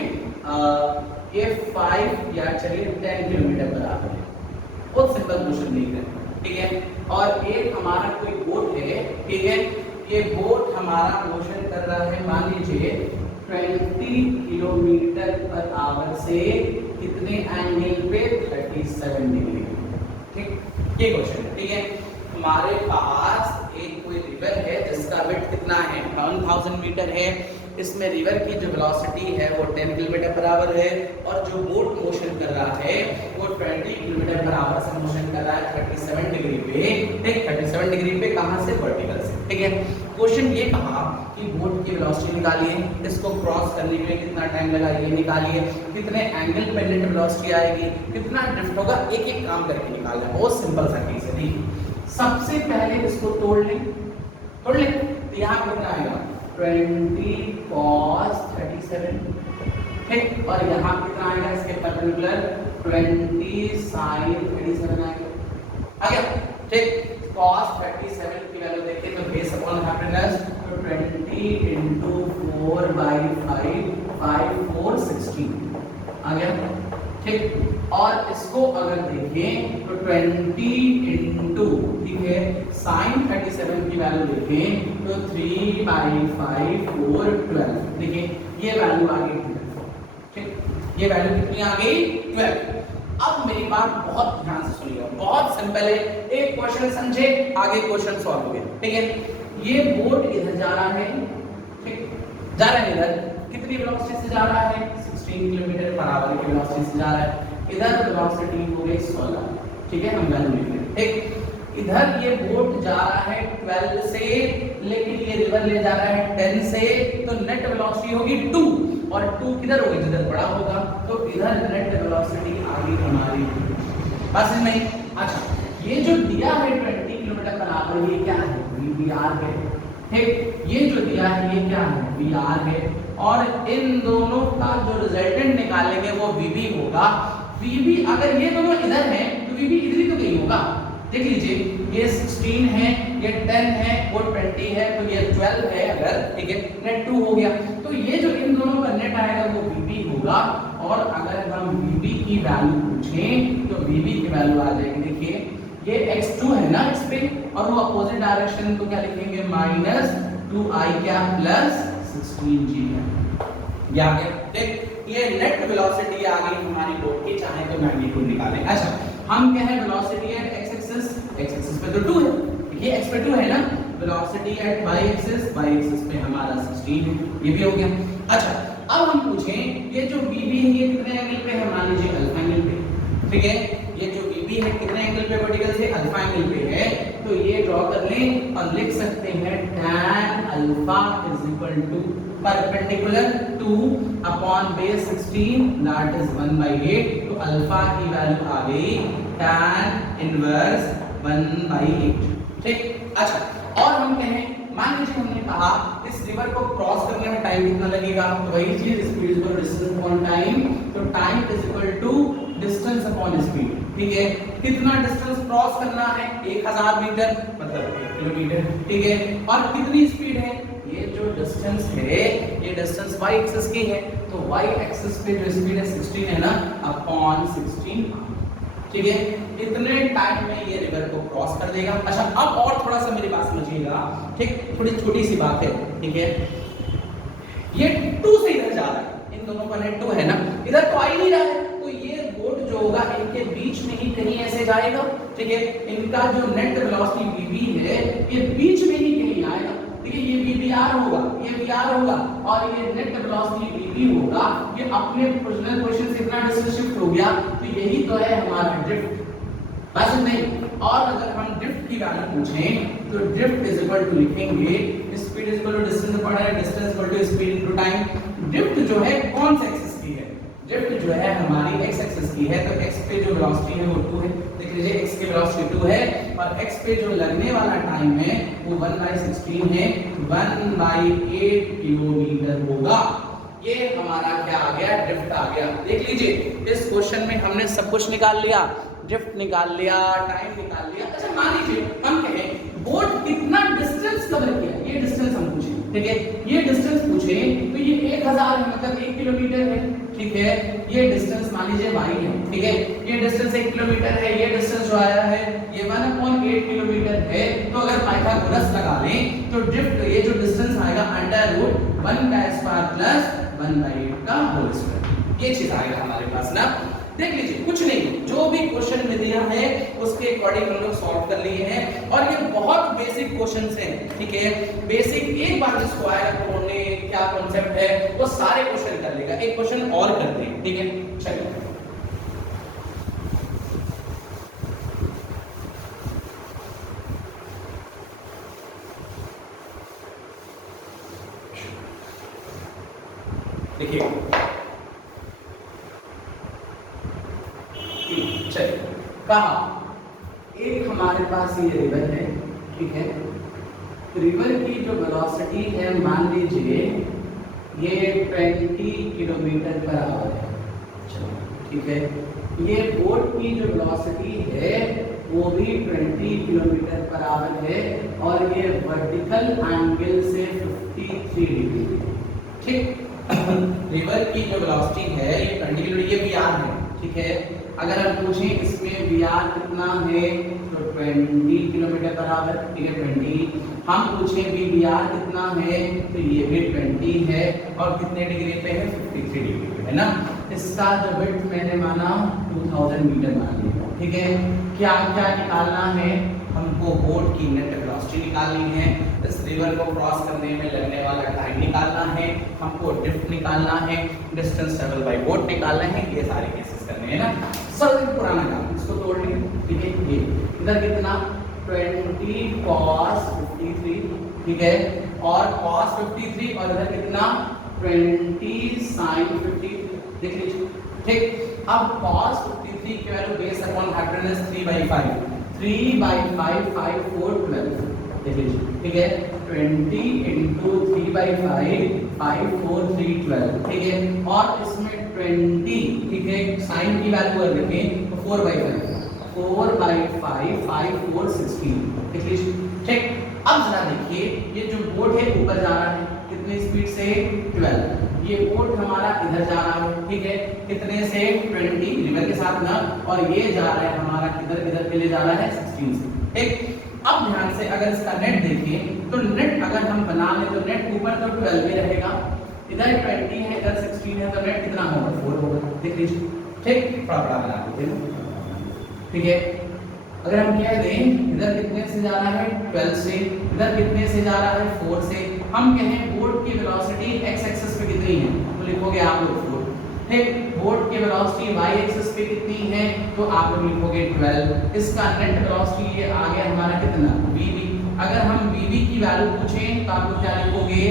ये 5 या चलिए 10 किलोमीटर बराबर है, बहुत सिंपल क्वेश्चन नहीं है, ठीक है। और एक हमारा कोई बोट है, ठीक है, ये बोट हमारा मोशन कर रहा है मान लीजिए 20 किलोमीटर पर आवर से कितने एंगल पे, 37 डिग्री, ठीक। ये क्वेश्चन है, ठीक है। हमारे पास एक कोई रिवर है जिसका विड्थ कितना है, 1000 मीटर है। इसमें रिवर की जो वेलोसिटी है वो 10 किलोमीटर पर आवर है, और जो बोट मोशन कर रहा है वो 20 किलोमीटर पर आवर से मोशन कर रहा है 37 डिग्री पे, ठीक। 37 डिग्री पे कहां से, वर्टिकल से, ठीक है। क्वेश्चन ये कहा कि बोट की वेलोसिटी निकालिए, इसको क्रॉस करने के लिए कितना टाइम लगा ये निकालिए, कितने एंगल पे नेट वेलोसिटी आएगी, कितना ड्रिफ्ट होगा, एक एक काम करके निकालना है। बहुत सिंपल सा केस है। सबसे पहले इसको तोड़ लें, तो यहाँ कितना आएगा 20 cos 37, ठीक। और यहाँ कितना आएगा इसके परपेंडिकुलर 20 sin 37 आएगा, ठीक। cos 37 की वैल्यू देखिए तो बेस अपॉन हाइपोटेनस, तो 20 into 4/5, 5 4 16 आ गया, ठीक। और इसको अगर देखें तो 20 into, ठीक है, sin 37 की वैल्यू देखें तो 3/5 4 12, देखिए ये वैल्यू आ गई 12, ठीक। ये वैल्यू कितनी आ गई, 12। अब मेरी बात बहुत ध्यान से सुनिएगा, बहुत सिंपल है, एक क्वेश्चन समझे आगे क्वेश्चन सॉल्व हो गया, ठीक है। ये बोट इधर जा रहा है, ठीक, जा रहा है इधर, कितनी वेलोसिटी से जा रहा है, 16 किलोमीटर पर आवर की वेलोसिटी से जा रहा है। इधर वेलोसिटी हो गई 16, ठीक है, हम वैल्यू लिख रहे हैं, ठीक। इधर ये बोट जा रहा है 12 से, लेकिन ये रिवर ले जा रहा है 10 से, तो नेट वेलोसिटी होगी 2, और 2 किधर होगी, जिधर बड़ा होगा, तो इधर नेट वेलोसिटी आ गई हमारी। बस इसमें अच्छा, ये जो दिया है 20 किलोमीटर पर आवर, ये क्या है, VBR है, ठीक। ये जो दिया है ये क्या है, VR है, और इन दोनों का जो रिजल्टेंट निकालेंगे वो VB होगा। VB अगर ये दोनों इधर है तो VB इधर ही तो कहीं होगा, देख लीजिए, ये 16 है, ये 10 है, वो 20 है, तो ये 12 है अगर, ठीक है, नेट 2 हो गया, तो ये जो इन दोनों का नेट आएगा वो VB होगा। और अगर हम VB की वैल्यू पूछें तो VB की वैल्यू आ जाएगी, देखिए ये x2 है ना इस पे, और वो अपोजिट डायरेक्शन तो क्या लिखेंगे, -2i क्या प्लस 16g है, ये आ गया, ठीक। ये नेट वेलोसिटी आ गई हमारी बोट की, चाहे तो मैग्नीट्यूड निकालें। अच्छा, हम क्या है, वेलोसिटी एट x एक्सिस पे तो 2 है, देखिए x पे 2 है ना, वेलोसिटी एट y एक्सिस पे हमारा 16 है, ये भी हो गया। अच्छा, अब हम पूछें ये जो VB है ये कितने एंगल पे है, मान लीजिए अल्फा एंगल पे, ठीक है, ये जो VB है कितने एंगल पे, वर्टिकल से अल्फा एंगल पे है, तो ये ड्रॉ कर लें और लिख सकते हैं tan alpha is equal to perpendicular 2 upon base 16 that is 1/8, तो अल्फा की वैल्यू आ गई tan इनवर्स 1/8, ठीक। अच्छा, और हम कहें, मान लीजिए हमने कहा इस रिवर को क्रॉस करने में टाइम कितना लगेगा, तो वही चीज speed is equal to distance upon time, तो time is equal to distance upon speed, ठीक है। कितना डिस्टेंस क्रॉस करना है, 1000 मीटर मतलब 1 किलोमीटर, ठीक है, और कितनी स्पीड है, ये जो डिस्टेंस है ये डिस्टेंस y एक्सिस की है, तो y एक्सिस पे जो स्पीड है 16 है ना, अपॉन 16, ठीक है, इतने टाइम में ये रिवर को क्रॉस कर देगा। अच्छा, अब और थोड़ा सा मेरी बात समझिएगा, ठीक, थोड़ी छोटी सी बात है, ठीक है, ये 2 से इधर जा रहा है, इन दोनों का नेट 2 है ना, इधर तो आ ही नहीं रहा है, तो ये बोट जो होगा इनके बीच में ही कहीं ऐसे जाएगा, ठीक है, इनका जो नेट वेलोसिटी VB है ये बीच में ही कहीं आएगा, ठीक है, ये VBR होगा, ये VR होगा, और ये नेट वेलोसिटी VB होगा, ये अपने ओरिजिनल पोजीशन से इतना डिस्टेंस शिफ्ट हो गया, तो यही तो है हमारा ड्रिफ्ट, बस नहीं। और अगर हम ड्रिफ्ट की वैल्यू पूछें तो ड्रिफ्ट इज इक्वल टू लिखेंगे speed is equal to distance upon distance equal to speed into time. Drift जो है कौन सा एक्सिस की है, ड्रिफ्ट जो है हमारी x एक्सिस की है, तो x पे जो वेलोसिटी है वो 2 है, देख लीजिए x की वेलोसिटी 2 है, और x पे जो लगने वाला टाइम है वो 1/16 है, 1/8 किलोमीटर होगा। ये हमारा क्या आ गया, ड्रिफ्ट आ गया। देख लीजिए इस क्वेश्चन में हमने सब कुछ निकाल लिया, ड्रिफ्ट निकाल लिया, टाइम निकाल लिया। अच्छा, मान लीजिए हम कहें बोट कितना डिस्टेंस कवर किया, ये डिस्टेंस हम पूछें, ठीक है, ये डिस्टेंस पूछें तो ये 1000 है, मतलब 1 किलोमीटर है, ठीक है, ये डिस्टेंस मान लीजिए y है, ठीक है, ये डिस्टेंस 1 किलोमीटर है, ये डिस्टेंस जो आया है ये 1/8 किलोमीटर है, तो अगर पाइथागोरस लगा लें तो ड्रिफ्ट ये जो डिस्टेंस आएगा √1 का स्क्वायर प्लस 1/8 का होल स्क्वायर, ये चीज आएगा हमारे पास ना। देख लीजिए कुछ नहीं, जो भी क्वेश्चन में दिया है उसके अकॉर्डिंग हम लोग सॉल्व कर लिए हैं, और ये बहुत बेसिक क्वेश्चंस हैं, ठीक है, बेसिक, एक बार जिसको आया तोड़ने क्या कॉन्सेप्ट है वो सारे क्वेश्चन कर लेगा। एक क्वेश्चन और करते हैं, ठीक है, चलिए देखिए, चलिए कहा एक हमारे पास ये रिवर है, ठीक है, रिवर की जो वेलोसिटी है मान लीजिए ये 20 किलोमीटर पर आवर है, चलो ठीक है, ये बोट की जो वेलोसिटी है वो भी 20 किलोमीटर पर आवर है, और ये वर्टिकल एंगल से 53 डिग्री है, ठीक। रिवर की जो वेलोसिटी है ये 20 किलोमीटर, ये VR है, ठीक है। अगर हम पूछें इसमें VR कितना है तो 20 किलोमीटर पर आवर, ठीक है, 20। हम पूछें VR कितना है तो ये भी 20 है, और कितने डिग्री पे है, 53 डिग्री पे है ना। इसका जो विड्थ मैंने माना 2000 मीटर मान लिया, ठीक है। क्या क्या निकालना है, हमको बोट की नेट वेलोसिटी निकालनी है, इस रिवर को क्रॉस करने में लगने वाला टाइम निकालना है, हमको ड्रिफ्ट निकालना है, डिस्टेंस ट्रेवल बाय बोट निकालना है, ये सारे केसेस डिस्कस करने हैं ना। सर पुराना काम इसको तोड़ लिया, ठीक है। ये इधर कितना 20 cos 53, ठीक है, और cos 53 और इधर कितना 20 sin 53, देख लीजिए, ठीक। अब cos 53 की वैल्यू बेस अपॉन हाइपोटेन्यूज 3/5, 3/5 5 4 12, देख लीजिए, ठीक है। 20 into 3/5 5 4 3 12, ठीक है। और इसमें 20, ठीक है, साइन की वैल्यू अगर रखें तो 4/5 5 4 16, देख लीजिए, ठीक। अब जरा देखिए ये जो बोर्ड है ऊपर जा रहा है कितनी स्पीड से 12, ये बोर्ड हमारा इधर जा रहा है, ठीक है, कितने से 20 रिवर के साथ ना, और ये जा रहा है हमारा किधर के लिए जा रहा है 16 से, ठीक। अब ध्यान से अगर इसका नेट देखें तो नेट अगर हम बना लें तो नेट ऊपर तो 12 में रहेगा, इधर 20 है इधर 16 है, तो नेट कितना होगा 4 होगा, देख लीजिए, ठीक। थोड़ा बड़ा बना देते हैं, ठीक है। अगर हम कह दें इधर कितने से जा रहा है 12 से, इधर कितने से जा रहा है 4 से, हम कहें बोर्ड की वेलोसिटी x एक्सिस पे कितनी है तो लिखोगे आप लोग 4, ठीक। बोर्ड की वेलोसिटी y एक्सिस पे कितनी है तो आप लोग लिखोगे 12। इसका नेट वेलोसिटी ये आ गया हमारा कितना vv। अगर हम vv की वैल्यू पूछें तो आप लोग क्या लिखोगे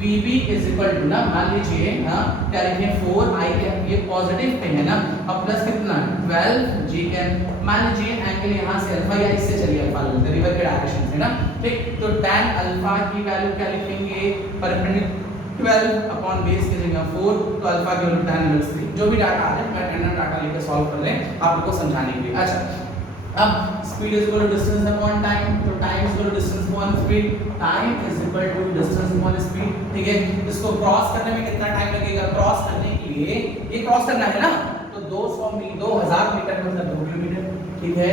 vv इज इक्वल टू ना, मान लीजिए हाँ क्या लिखें 4i, ये पॉजिटिव पे है ना, अब प्लस कितना 12 gn, मान लीजिए एंगल यहाँ से अल्फा या इससे चलिए अल्फा लेते रिवर के डायरेक्शन से ना, ठीक। तो tan अल्फा की वैल्यू क्या लिखेंगे परपेंडिकुलर 12 अपॉन बेस की जगह 4, तो अल्फा की वैल्यू tan इनवर्स 3, जो भी डाटा आ जाए मैं रैंडम डाटा लेकर सॉल्व कर लें आप लोगों को समझाने के लिए। अच्छा अब speed is equal to distance upon time, तो time is equal to distance upon speed, time is equal to distance upon speed, ठीक है। इसको क्रॉस करने में कितना टाइम लगेगा, क्रॉस करने के लिए ये क्रॉस करना है ना, तो 2000 मीटर मतलब 2 किलोमीटर, ठीक है।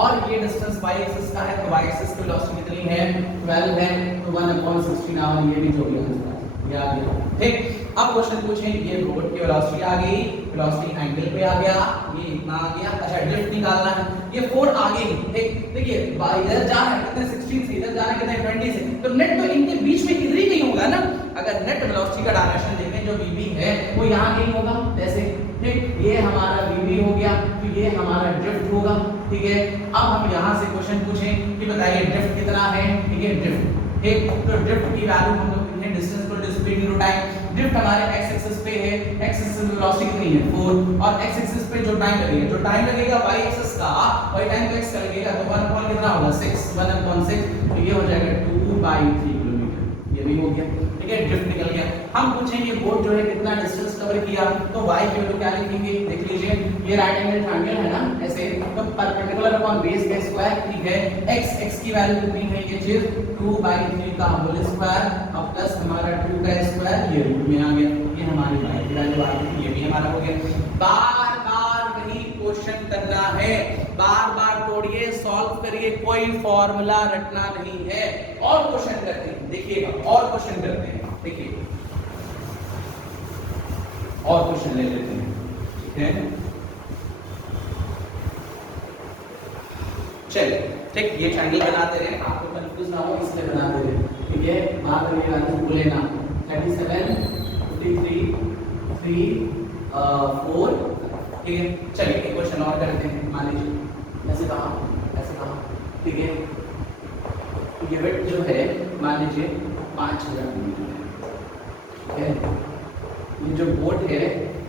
और ये डिस्टेंस y एक्सिस का है तो y एक्सिस की वेलोसिटी कितनी है 12 है, तो 1/16 आवर, ये भी जो भी आंसर ये आ गया, ठीक। अब क्वेश्चन पूछें ये बोर्ड की वेलोसिटी आ गई, वेलोसिटी एंगल पे आ गया, ये इतना आ गया। अच्छा ड्रिफ्ट निकालना है, ये 4 आ गई, ठीक। देखिए इधर जा रहा है कितने 16 से, इधर जा रहा है कितने 20 से, तो नेट तो इनके बीच में किधर ही कहीं होगा ना। अगर नेट वेलोसिटी का डायरेक्शन देखें जो vb है वो यहाँ कहीं होगा जैसे, ठीक। ये हमारा vb हो गया, तो ये हमारा ड्रिफ्ट होगा, ठीक है। अब हम यहाँ से क्वेश्चन पूछें कि बताइए ड्रिफ्ट कितना है, ठीक है, ड्रिफ्ट, ठीक। तो ड्रिफ्ट की वैल्यू हम लोग distance equal to speed into time, drift हमारे x एक्सिस पे है, x एक्सिस पे वेलोसिटी कितनी है 4, और x एक्सिस पे जो टाइम लगेगा y एक्सिस का y टाइम तो x का लगेगा, तो 1 अपॉन कितना होगा 6, 1/6, तो ये हो जाएगा 2/3 किलोमीटर, ये भी हो गया, ठीक है। ड्रिफ्ट निकल गया। हम पूछेंगे बोर्ड जो है कितना डिस्टेंस कवर किया, तो y की वैल्यू क्या लिखेंगे, देख लीजिए ये राइट एंगल ट्रायंगल है ना ऐसे, तो परपेंडिकुलर अपॉन बेस का स्क्वायर, ठीक है। x की वैल्यू कितनी है ये चीज 2/3 का होल स्क्वायर, अब प्लस हमारा 2 का स्क्वायर, ये रूट में आ गया, ये हमारी y की वैल्यू आ गई, ये भी हमारा हो गया। बार बार वही क्वेश्चन करना है, बार बार तोड़िए सॉल्व करिए, कोई फॉर्मूला रटना नहीं है। और क्वेश्चन करते हैं, देखिएगा और क्वेश्चन करते हैं, देखिए और क्वेश्चन ले लेते हैं, ठीक है। चलिए ठीक, ये ट्रायंगल बनाते रहे, आपको कंफ्यूज ना हो इसलिए बनाते रहे, ठीक है। बात करिएगा तो भूले ना, 37 53 3 4, ठीक है। चलिए एक क्वेश्चन और करते हैं, मान लीजिए ऐसे कहा, ठीक है। ये वेट जो है मान लीजिए 5000 मीटर है, ठीक है। ये जो बोट है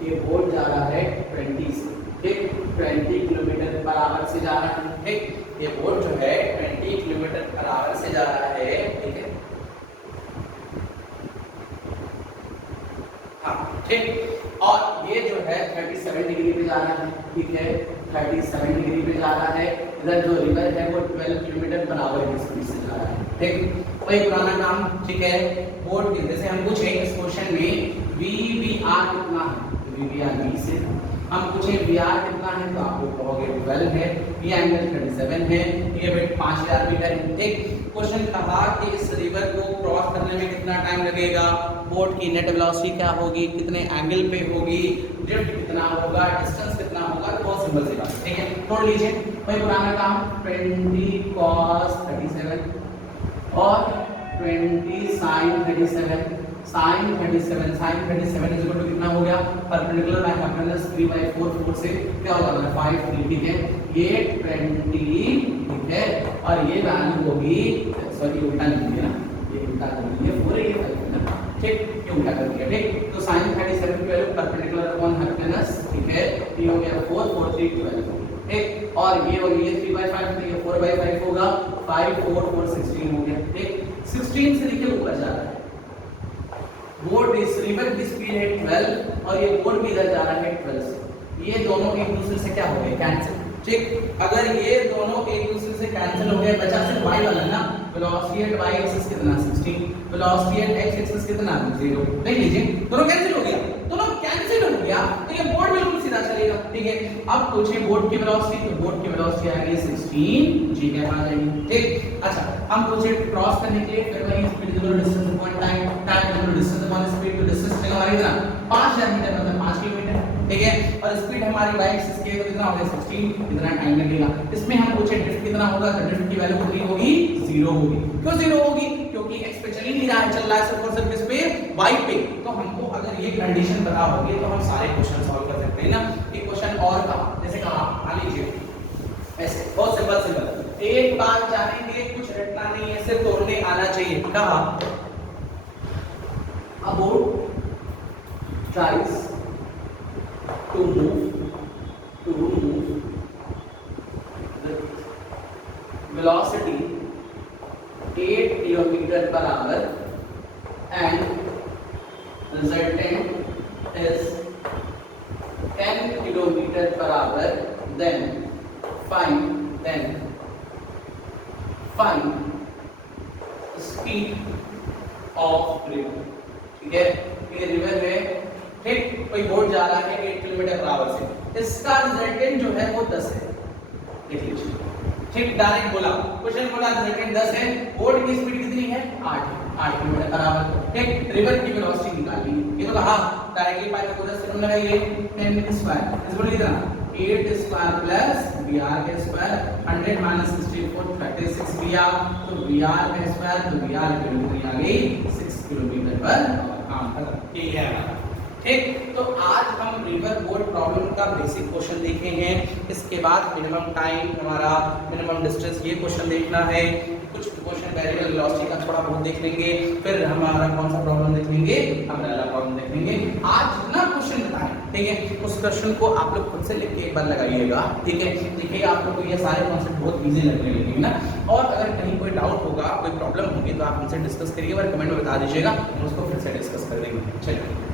ये बोट जा रहा है 20 से, ठीक, 20 किलोमीटर पर आवर से जा रहा है, ठीक। ये बोट जो है 20 किलोमीटर पर आवर से जा रहा है, ठीक है, हाँ ठीक। और ये जो है 37 डिग्री पे जा रहा है, ठीक है, 37 डिग्री पे जा रहा है। इधर जो रिवर है वो 12 किलोमीटर पर आवर की स्पीड से जा रहा है, ठीक। वही पुराना काम, ठीक है। बोर्ड के जैसे हम पूछे इस क्वेश्चन में VBR कितना है, VBR 20 से, हम पूछे VR कितना है तो आप लोग कहोगे 12 है, V एंगल 37 है, ये वेट 5000 मीटर है, ठीक। क्वेश्चन कहा कि इस रिवर को क्रॉस करने में कितना टाइम लगेगा, बोट की नेट वेलोसिटी क्या होगी, कितने एंगल पे होगी, ड्रिफ्ट कितना होगा, डिस्टेंस कितना होगा, तो बहुत सिंपल सी बात है, ठीक है। तोड़ लीजिए, वही पुराना काम 20 cos 37 और 20 sin 37, sin 37 is equal to कितना हो गया, परपेंडिकुलर बाय हाइपोटेनस 3/4 4 से क्या हो जाएगा 5 3, ठीक है, ये 20, ठीक है, और ये वैल्यू होगी, सॉरी उल्टा लिख दिया ना, ये उल्टा कर दिया 4 ये 5 है ना, ठीक, ये उल्टा कर दिया, ठीक। तो sin 37 की वैल्यू परपेंडिकुलर अपॉन हाइपोटेनस, ठीक है, ये हो गया 4 4 3 12, ठीक, और ये 3/5 तो ये 4/5 होगा, 5 4 4 16 हो गया, ठीक। 16 से देखिए ऊपर जा रहा है, बोर्ड इस रिवर की स्पीड है 12 और ये बोर्ड भी इधर जा रहा है 12 से, ये दोनों एक दूसरे से क्या हो गए, कैंसिल, ठीक। अगर ये दोनों एक दूसरे से कैंसिल हो गए, बचा सिर्फ y वाला ना, वेलोसिटी एट y एक्सिस कितना 16, वेलोसिटी एट x एक्सिस कितना 0, देख लीजिए दोनों कैंसिल हो गया, दोनों कैंसिल हो गया, तो ये बोर्ड बिल्कुल सीधा चलेगा, ठीक है। अब पूछे बोर्ड की वेलोसिटी, तो बोर्ड की वेलोसिटी आ गई 16 g कैप आ जाएगी, ठीक। अच्छा, हम पूछे क्रॉस करने के लिए, फिर वही speed is equal to distance upon time, time is equal to distance upon speed, तो डिस्टेंस चलेगा हमारी कितना 5000 मीटर मतलब 5 किलोमीटर, ठीक है, और स्पीड हमारी y एक्सिस के तो कितना हो गया 16, इतना टाइम लगेगा। इसमें हम पूछे ड्रिफ्ट कितना होगा, तो ड्रिफ्ट की वैल्यू कितनी होगी, 0 होगी। क्यों 0 होगी, क्योंकि x पे चल ही नहीं रहा है, चल रहा है सिर्फ और सिर्फ किस पे, y पे। तो हमको अगर ये कंडीशन पता होगी तो हम सारे क्वेश्चन सॉल्व कर सकते हैं ना। एक क्वेश्चन और था, जैसे कहा मान लीजिए ऐसे, बहुत सिंपल, एक बार जानेंगे, कुछ रटना नहीं है, सिर्फ तोड़ने आना चाहिए। कहा a boat tries to move with velocity 8 km per hour and resultant is 10 km per hour, then find speed of river, ठीक है, ये रिवर में, ठीक, कोई बोट जा रहा है 8 किलोमीटर पर आवर से, इसका रिजल्टेंट जो है वो 10 है, देख लीजिए, ठीक, डायरेक्ट बोला, क्वेश्चन बोला रिजल्टेंट 10 है, बोट की स्पीड कितनी है 8 किलोमीटर पर आवर, ठीक, रिवर की वेलोसिटी निकालनी है, ये तो कहा डायरेक्टली पाइथागोरस थ्योरम लगाइए, 10 स्क्वायर इज इक्वल टू कितना 8 स्क्वायर प्लस br का स्क्वायर, 100 माइनस 64 36 br, तो br का स्क्वायर, तो br की वैल्यू आ गई 6 किलोमीटर पर काम खत्म, ठीक है हमारा, ठीक। तो आज हम रिवर बोट प्रॉब्लम का बेसिक क्वेश्चन देखे हैं, इसके बाद मिनिमम टाइम, हमारा मिनिमम डिस्टेंस, ये क्वेश्चन देखना है, कुछ क्वेश्चन वेरिएबल वेलोसिटी का थोड़ा बहुत देख लेंगे, फिर हमारा कौन सा प्रॉब्लम देख लेंगे, अम्ब्रेला प्रॉब्लम देख लेंगे। आज जितना क्वेश्चन बताएं, ठीक है, उस क्वेश्चन को आप लोग खुद से लिख के एक बार लगाइएगा, ठीक है, देखिए आप लोग को ये सारे कॉन्सेप्ट बहुत इजी लगने लगेंगे ना। और अगर कहीं कोई डाउट होगा, कोई प्रॉब्लम होगी, तो आप हमसे डिस्कस करिए और कमेंट में बता दीजिएगा, हम उसको फिर से डिस्कस कर देंगे। चलिए।